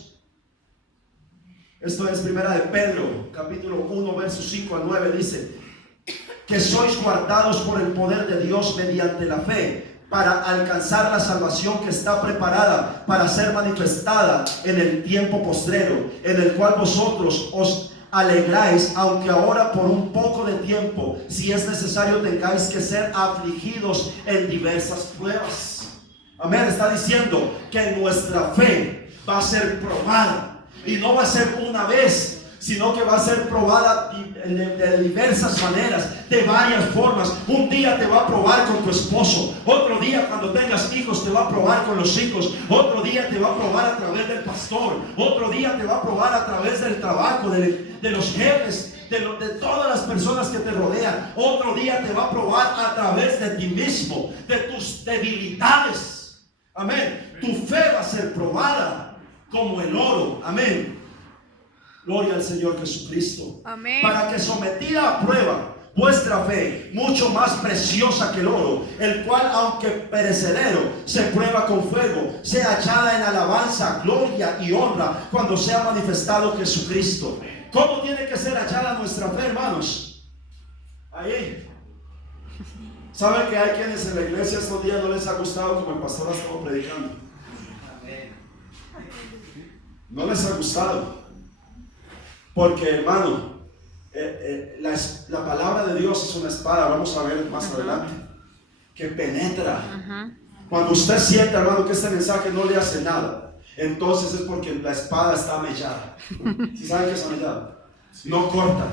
Esto es primera de Pedro, capítulo 1, versos 5 al 9. Dice que sois guardados por el poder de Dios mediante la fe, para alcanzar la salvación que está preparada para ser manifestada en el tiempo postrero, en el cual vosotros os alegráis, aunque ahora por un poco de tiempo, si es necesario, tengáis que ser afligidos en diversas pruebas. Amén. Está diciendo que nuestra fe va a ser probada, y no va a ser una vez, sino que va a ser probada de diversas maneras, de varias formas. Un día te va a probar con tu esposo, otro día cuando tengas hijos te va a probar con los hijos, otro día te va a probar a través del pastor, otro día te va a probar a través del trabajo, de los jefes, de todas las personas que te rodean. Otro día te va a probar a través de ti mismo, de tus debilidades. Amén. Tu fe va a ser probada como el oro. Amén. Gloria al Señor Jesucristo. Amén. Para que sometida a prueba vuestra fe, mucho más preciosa que el oro, el cual aunque perecedero, se prueba con fuego, sea hallada en alabanza, gloria y honra cuando sea manifestado Jesucristo. ¿Cómo tiene que ser hallada nuestra fe, hermanos? Ahí. ¿Saben que hay quienes en la iglesia estos días no les ha gustado como el pastor ha estado predicando? No les ha gustado. Porque, hermano, la palabra de Dios es una espada, vamos a ver más adelante, que penetra. Cuando usted siente, hermano, que este mensaje no le hace nada, entonces es porque la espada está mellada. ¿Sí saben qué es mellada? No corta,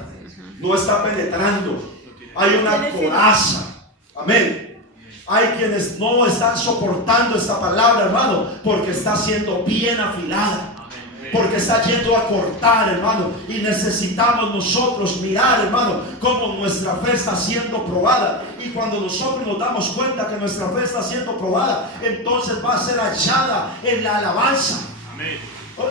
no está penetrando. Hay una coraza. Amén. Hay quienes no están soportando esta palabra, hermano, porque está siendo bien afilada, porque está yendo a cortar, hermano. Y necesitamos nosotros mirar, hermano, cómo nuestra fe está siendo probada. Y cuando nosotros nos damos cuenta que nuestra fe está siendo probada, entonces va a ser hallada en la alabanza. Amén.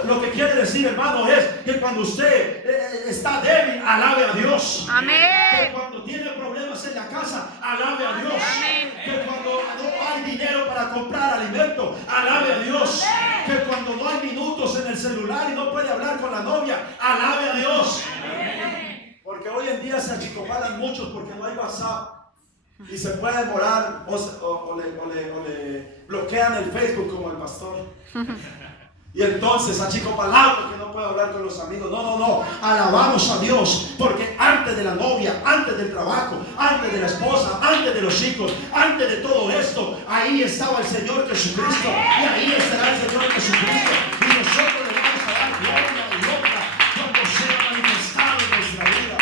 Lo que quiere decir, hermano, es que cuando usted está débil, alabe a Dios. Amén. Que cuando tiene problemas en la casa, alabe a Dios. Amén. Que cuando no hay dinero para comprar alimento, alabe a Dios. Amén. Que cuando no hay minutos en el celular y no puede hablar con la novia, alabe a Dios. Amén. Porque hoy en día se achicopalan muchos porque no hay WhatsApp y se puede demorar o le bloquean el Facebook como el pastor. Y entonces achicopalado porque no puedo hablar con los amigos. No. Alabamos a Dios porque antes de la novia, antes del trabajo, antes de la esposa, antes de los hijos, antes de todo esto, ahí estaba el Señor Jesucristo. Y ahí estará el Señor Jesucristo. Y nosotros le vamos a dar gloria y honra cuando sea manifestado en nuestra vida.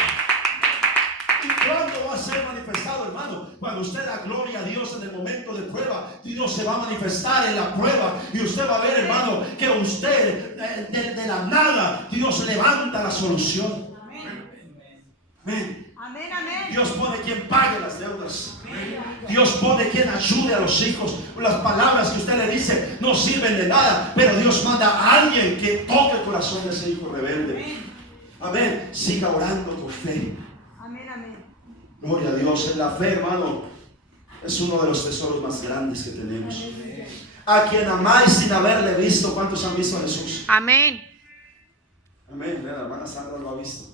¿Y cuándo va a ser manifestado, hermano? Cuando usted da gloria a Dios en el momento de prueba, Dios se va a manifestar en la prueba. Y usted va a ver, hermano, que usted de la nada, Dios levanta la solución. Amén. Amén, amén. Dios pone quien pague las deudas. Dios pone quien ayude a los hijos. Las palabras que usted le dice no sirven de nada, pero Dios manda a alguien que toque el corazón de ese hijo rebelde. Amén. Siga orando con fe. Amén, amén. Gloria a Dios. La fe, hermano, es uno de los tesoros más grandes que tenemos. A quien amáis sin haberle visto. ¿Cuántos han visto a Jesús? Amén. Amén. La hermana Sandra lo ha visto.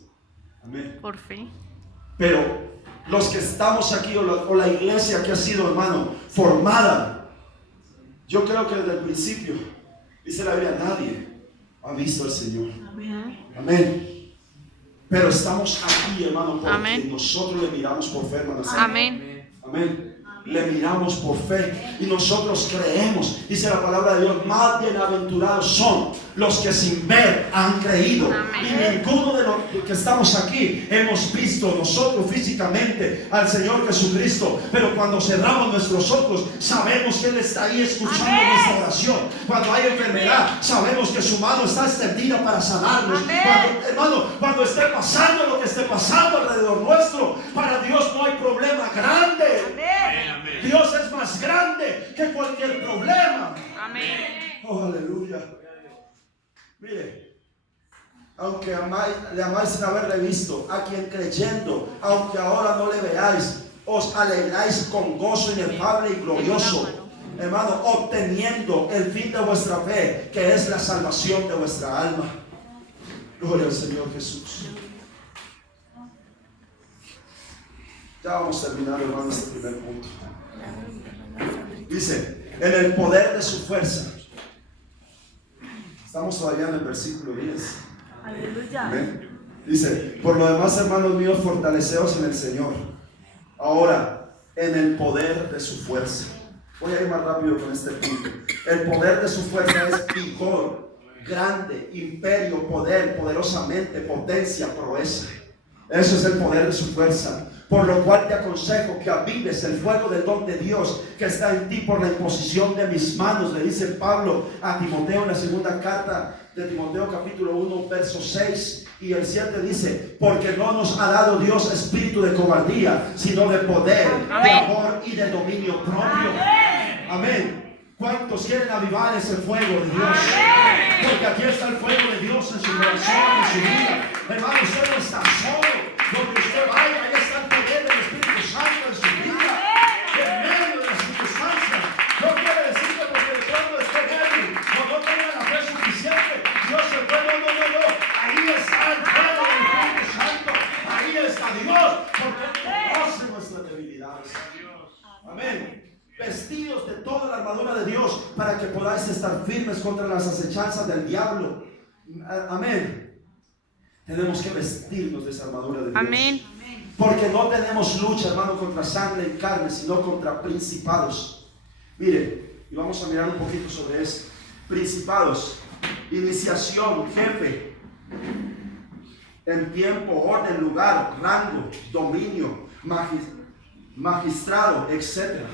Amén. Por fe. Pero los que estamos aquí o la iglesia que ha sido, hermano, formada, yo creo que desde el principio, dice la Biblia, nadie ha visto al Señor. Amén. Pero estamos aquí, hermano, porque Amén. nosotros le miramos por fe, hermano. Amén. Amén. Le miramos por fe y nosotros creemos. Dice la palabra de Dios: más bienaventurados son los que sin ver han creído. Amén. Y ninguno de los que estamos aquí hemos visto nosotros físicamente al Señor Jesucristo, pero cuando cerramos nuestros ojos sabemos que Él está ahí escuchando Amén. nuestra oración. Cuando hay enfermedad sabemos que su mano está extendida para sanarnos. Amén. Cuando esté pasando lo que esté pasando alrededor nuestro, para Dios no hay problema grande. Amén. Dios es más grande que cualquier problema. Amén. Oh, aleluya. Mire, aunque le amáis sin haberle visto, a quien creyendo, aunque ahora no le veáis, os alegráis con gozo inefable y glorioso, hermano, obteniendo el fin de vuestra fe, que es la salvación de vuestra alma. Gloria al Señor Jesús. Ya vamos a terminar, hermano, este primer punto. Dice, en el poder de su fuerza. Estamos todavía en el versículo 10. Aleluya. Amén. Dice, por lo demás, hermanos míos, fortaleceos en el Señor. Ahora, en el poder de su fuerza. Voy a ir más rápido con este punto. El poder de su fuerza es vigor, grande, imperio, poder, poderosamente, potencia, proeza. Eso es el poder de su fuerza. Por lo cual te aconsejo que avives el fuego del don de Dios que está en ti por la imposición de mis manos, le dice Pablo a Timoteo en la segunda carta de Timoteo capítulo 1 verso 6 y el 7 dice, porque no nos ha dado Dios espíritu de cobardía, sino de poder, de amor y de dominio propio. Amén. ¿Cuántos quieren avivar ese fuego de Dios? Porque aquí está el fuego de Dios en su corazón, en su vida. Hermano, usted no está solo. Donde usted vaya, ahí está el poder del Espíritu Santo en su vida. En medio de las circunstancias. No quiere decir que porque el pueblo esté débil o no tenga la fe suficiente, Dios se fue. No. Ahí está el fuego del Espíritu Santo. Ahí está Dios. Porque conoce nuestras debilidades. Amén. Vestidos de toda la armadura de Dios para que podáis estar firmes contra las acechanzas del diablo. Amén. Tenemos que vestirnos de esa armadura de Dios. Amén. Porque no tenemos lucha, hermano, contra sangre y carne, sino contra principados. Mire, y vamos a mirar un poquito sobre esto. Principados, iniciación, jefe, en tiempo, orden, lugar, rango, dominio, magistrado, etc.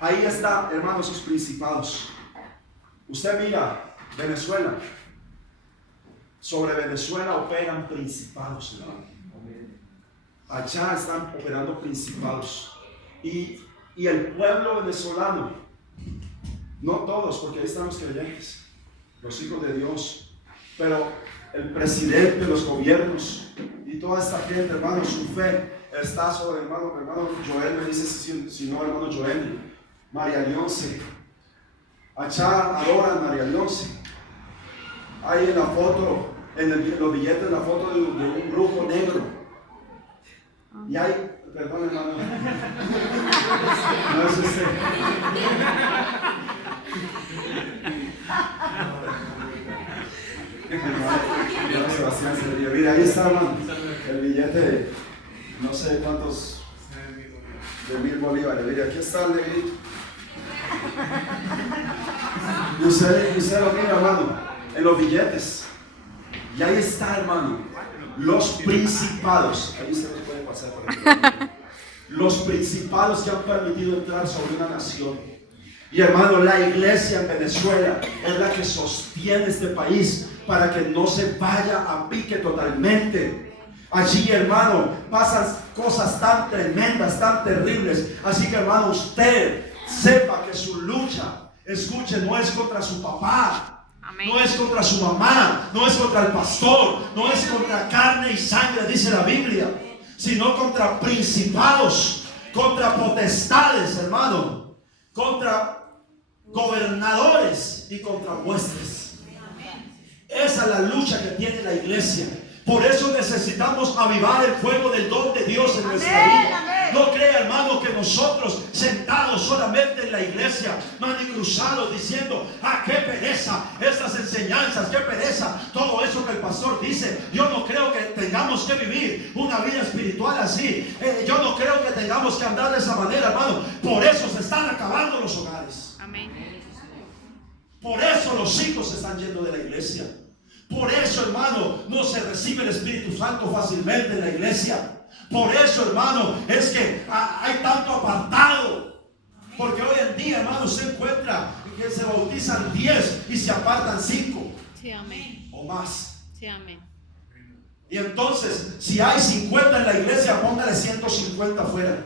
Ahí está, hermanos, sus principados. Usted mira Venezuela. Sobre Venezuela operan principados, hermano. Allá están operando principados. Y el pueblo venezolano, no todos, porque ahí están los creyentes, los hijos de Dios, pero el presidente, los gobiernos y toda esta gente, hermano, su fe está sobre hermano Joel, me dice si no, hermano Joel, María Leonce. Allá adoran María Leonce. Hay en la foto, los billetes, la foto de un grupo negro. Y hay, perdón hermano, no es usted. Hermano Sebastián se ríe. Mira, ahí está, hermano, el billete de no sé cuántos, de 1000 bolívares. Mira, aquí está el negrito. Y usted lo mira, hermano, en los billetes. Y ahí está, hermano, los principados. Ahí se los puede pasar por aquí. Los principados que han permitido entrar sobre una nación. Y hermano, la iglesia en Venezuela es la que sostiene este país para que no se vaya a pique totalmente. Allí, hermano, pasan cosas tan tremendas, tan terribles. Así que, hermano, usted sepa que su lucha, escuche, no es contra su papá. Amén. No es contra su mamá, no es contra el pastor, no es contra carne y sangre, dice la Biblia, sino contra principados, contra potestades, hermano, contra gobernadores y contra huestes. Esa es la lucha que tiene la iglesia. Por eso necesitamos avivar el fuego del don de Dios en nuestra vida. No crea, hermano, que nosotros sentados solamente en la iglesia, manicruzados, diciendo, qué pereza estas enseñanzas, qué pereza todo eso que el pastor dice. Yo no creo que tengamos que vivir una vida espiritual así. Yo no creo que tengamos que andar de esa manera, hermano. Por eso se están acabando los hogares. Amén. Por eso los hijos se están yendo de la iglesia. Por eso, hermano, no se recibe el Espíritu Santo fácilmente en la iglesia. Por eso, hermano, es que hay tanto apartado. Porque hoy en día, hermano, se encuentra que se bautizan 10 y se apartan 5. Sí, amén. O más. Sí, amén. Y entonces, si hay 50 en la iglesia, póngale 150 afuera.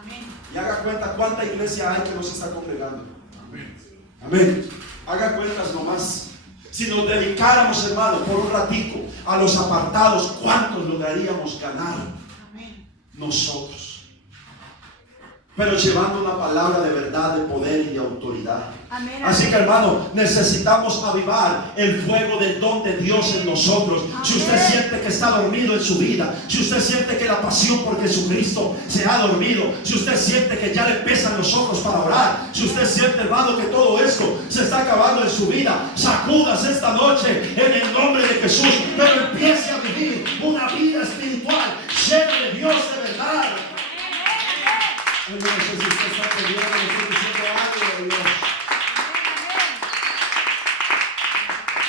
Amén. Y haga cuenta cuánta iglesia hay que no se está congregando. Amén. Amén. Haga cuentas nomás. Si nos dedicáramos, hermano, por un ratico a los apartados, ¿cuántos lograríamos ganar? Amén. Nosotros. Pero llevando una palabra de verdad, de poder y de autoridad. Amén. Así que, hermano, necesitamos avivar el fuego del don de Dios en nosotros. Amén. Si usted siente que está dormido en su vida, si usted siente que la pasión por Jesucristo se ha dormido, si usted siente que ya le pesan los ojos para orar, si usted siente, hermano, que todo esto se está acabando en su vida, sacúdase esta noche en el nombre de Jesús, pero empiece a vivir una vida espiritual llena de Dios de verdad. Yo no sé si usted está entendiendo, no estoy diciendo algo de Dios.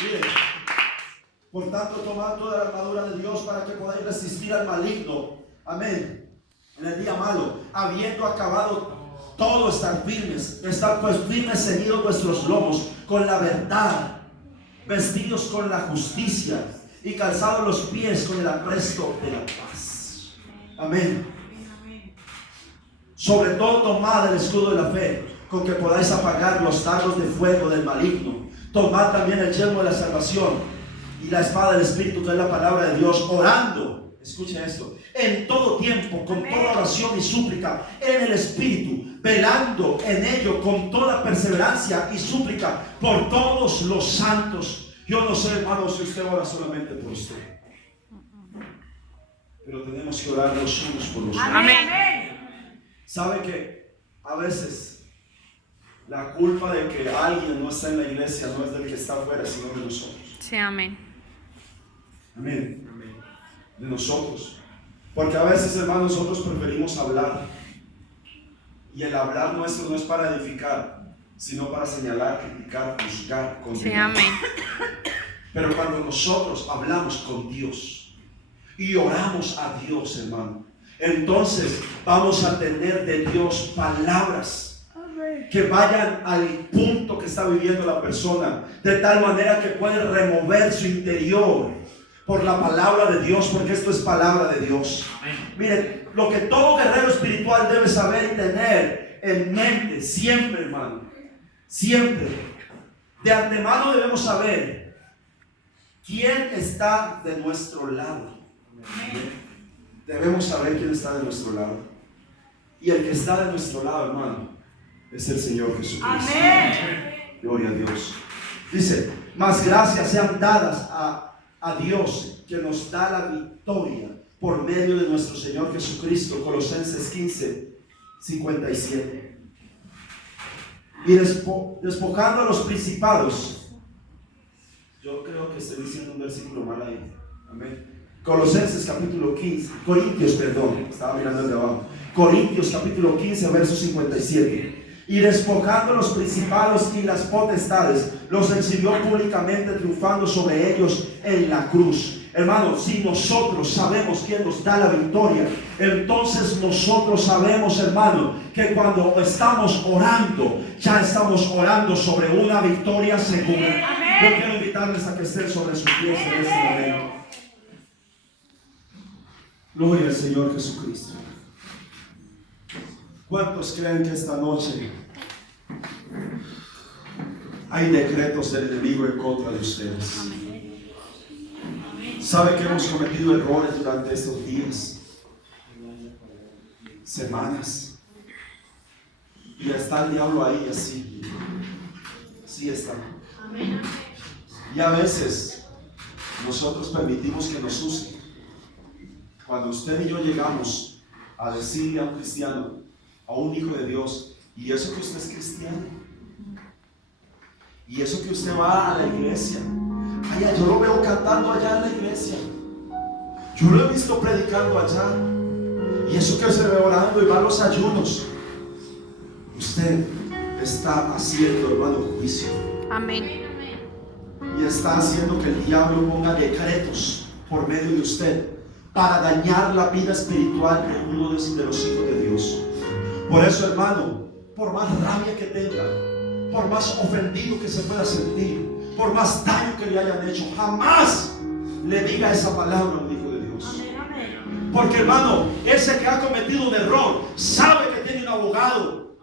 Mire, por tanto, tomad toda la armadura de Dios para que podáis resistir al maligno. Amén. En el día malo, habiendo acabado todo, estar firmes. Estar pues firmes, ceñidos vuestros lomos con la verdad, vestidos con la justicia y calzados los pies con el apresto de la paz. Amén. Sobre todo tomad el escudo de la fe, con que podáis apagar los dardos de fuego del maligno. Tomad también el yelmo de la salvación y la espada del Espíritu, que es la palabra de Dios, orando, escuche esto, en todo tiempo, con toda oración y súplica en el Espíritu, velando en ello con toda perseverancia y súplica por todos los santos. Yo no sé, hermano, si usted ora solamente por usted, pero tenemos que orar los unos por los otros. Amén. ¿Sabe que a veces la culpa de que alguien no está en la iglesia no es del que está afuera, sino de nosotros? Sí, amén. Amén. De nosotros. Porque a veces, hermanos, nosotros preferimos hablar. Y el hablar nuestro no es para edificar, sino para señalar, criticar, juzgar, condenar. Sí, amén. Pero cuando nosotros hablamos con Dios y oramos a Dios, hermano, entonces vamos a tener de Dios palabras que vayan al punto que está viviendo la persona, de tal manera que puede remover su interior por la palabra de Dios, porque esto es palabra de Dios. Miren, lo que todo guerrero espiritual debe saber y tener en mente siempre, hermano, siempre, de antemano debemos saber quién está de nuestro lado. Debemos saber quién está de nuestro lado. Y el que está de nuestro lado, hermano, es el Señor Jesucristo. Amén. Gloria a Dios. Dice, más gracias sean dadas a Dios, que nos da la victoria por medio de nuestro Señor Jesucristo. Colosenses 15:57. Y despojando a los principados. Yo creo que estoy diciendo un versículo mal ahí. Amén. Colosenses capítulo 15, Corintios, perdón, estaba mirando el de abajo. Corintios capítulo 15, verso 57. Y despojando a los principados y las potestades, los exhibió públicamente, triunfando sobre ellos en la cruz. Hermano, si nosotros sabemos quién nos da la victoria, entonces nosotros sabemos, hermano, que cuando estamos orando, ya estamos orando sobre una victoria segura. Yo quiero invitarles a que estén sobre sus pies en este momento. Gloria al Señor Jesucristo. ¿Cuántos creen que esta noche hay decretos del enemigo en contra de ustedes? ¿Sabe que hemos cometido errores durante estos días, semanas? Y está el diablo ahí así. Sí está. Y a veces nosotros permitimos que nos use. Cuando usted y yo llegamos a decirle a un cristiano, a un hijo de Dios, y eso que usted es cristiano, y eso que usted va a la iglesia, ay, yo lo veo cantando allá en la iglesia, yo lo he visto predicando allá, y eso que se ve orando y va a los ayunos, usted está haciendo, hermano, juicio. Amén. Y está haciendo que el diablo ponga decretos por medio de usted para dañar la vida espiritual de uno de los hijos de Dios. Por eso, hermano, por más rabia que tenga, por más ofendido que se pueda sentir, por más daño que le hayan hecho, jamás le diga esa palabra a un hijo de Dios. Porque, hermano, ese que ha cometido un error sabe que tiene un abogado.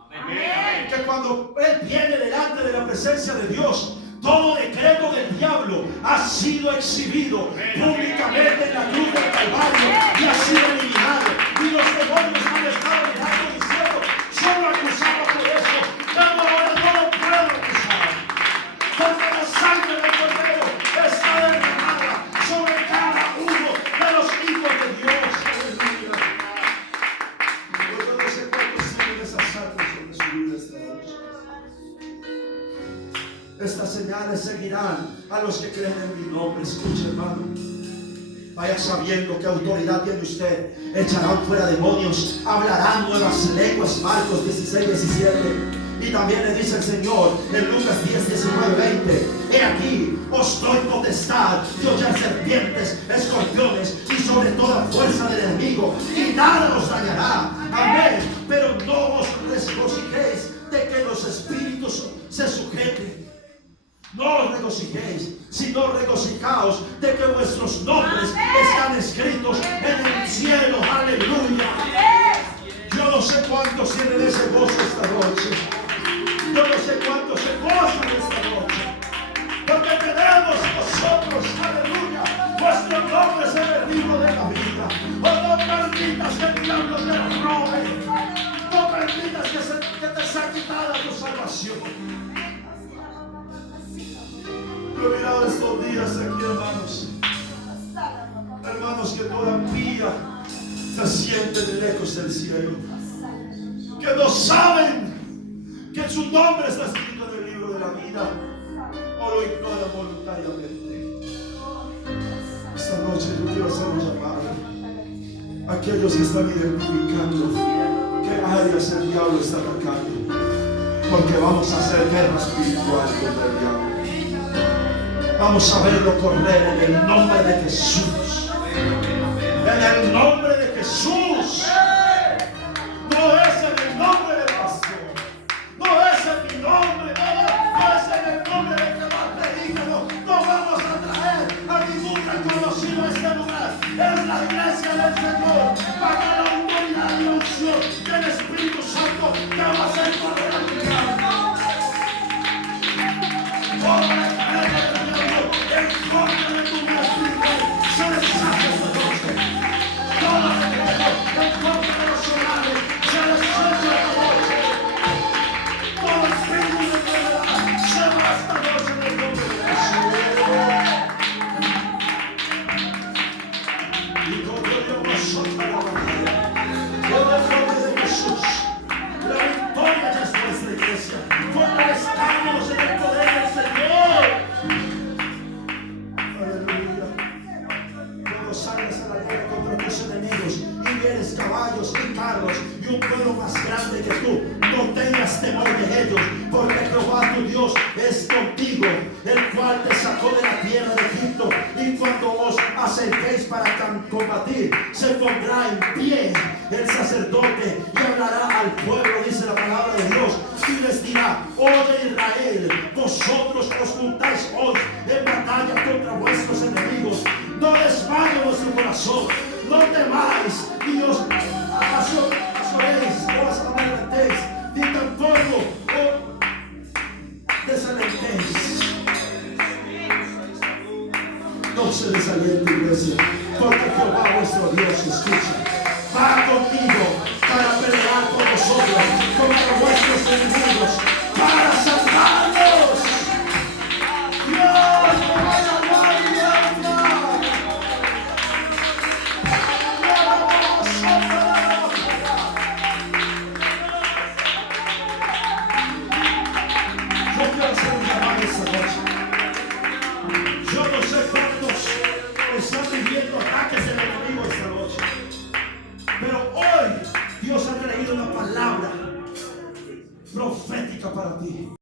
Que cuando él viene delante de la presencia de Dios, todo decreto del diablo ha sido exhibido públicamente en la cruz del Calvario y ha sido eliminado. Y los demonios han estado mirando diciendo, yo lo acusaba por eso, pero ahora no lo puedo acusar. Porque la sangre del Cordero está derramada sobre cada uno de los hijos de Dios. Aleluya. Yo no sé cuántos siguen esas sangre sobre su vida esta noche. Estas señales seguirán a los que creen en mi nombre. Escucha, hermano. Vaya sabiendo qué autoridad tiene usted. Echarán fuera demonios, hablarán nuevas lenguas. Marcos 16:17. Y también le dice el Señor en Lucas 10:19-20: he aquí, os doy potestad de hollar serpientes, escorpiones y sobre toda fuerza del enemigo, y nada os dañará. Amén. Pero no os regocijéis de que los espíritus se sujeten. No os regocijéis, sino regocijaos de que vuestros nombres están escritos en el cielo. Aleluya. Yo no sé cuántos tienen ese gozo esta noche. Yo no sé cuántos se gozan esta noche. Porque tenemos nosotros, aleluya, vuestros nombres en el libro de la vida. Oh, no permitas que el diablo te robe. No permitas que te sea quitada tu salvación. Yo he mirado estos días aquí, hermanos. Hermanos que todavía se sienten lejos del cielo. Que no saben que su nombre está escrito en el libro de la vida. O lo ignoran voluntariamente. Esta noche yo quiero hacer un llamado a aquellos que están identificando qué áreas el diablo está atacando. Porque vamos a hacer guerra espiritual contra el diablo. Vamos a verlo correr en el nombre de Jesús. En el nombre de Jesús. No es en el nombre del pastor. No es en mi nombre. No es en el nombre de que más pedígalo. No vamos a traer a ningún reconocido a este lugar. Es la iglesia del Señor. Para la autoridad y la unción del Espíritu Santo que va a hacer correr al diablo. En contra de tu vida espiritual se deshace esta noche. Todo decreto en contra de los hogares se deshace esta noche. Todo espíritu de enfermedad se va esta noche en el nombre de Jesús. Y con Dios nosotros la batalla. En el nombre de Jesús. La victoria ya es nuestra iglesia. Fortalezcámonos en el poder del Señor. Salgas a la guerra contra tus enemigos y vienes caballos y carros y un pueblo más grande que tú. No tengas temor de ellos, porque Jehová tu Dios es contigo, el cual te sacó de la tierra de Egipto. Y cuando os acerquéis para combatir, se pondrá en pie el sacerdote y hablará al pueblo, dice la palabra de Dios, y les dirá: oye Israel, vosotros os juntáis hoy en batalla contra vuestros enemigos. No desmaye vuestro corazón, no temáis, ni os azoréis, o os amedrentéis, ni tampoco desalentéis. No se desaliente, iglesia, porque Jehová vuestro Dios escucha. Va contigo para pelear con vosotros, contra vuestros enemigos, para salvarlos. Dios te va a salvar y yo no sé cuántos están viviendo ataques del enemigo esta noche, pero hoy Dios ha traído una palabra profética para ti.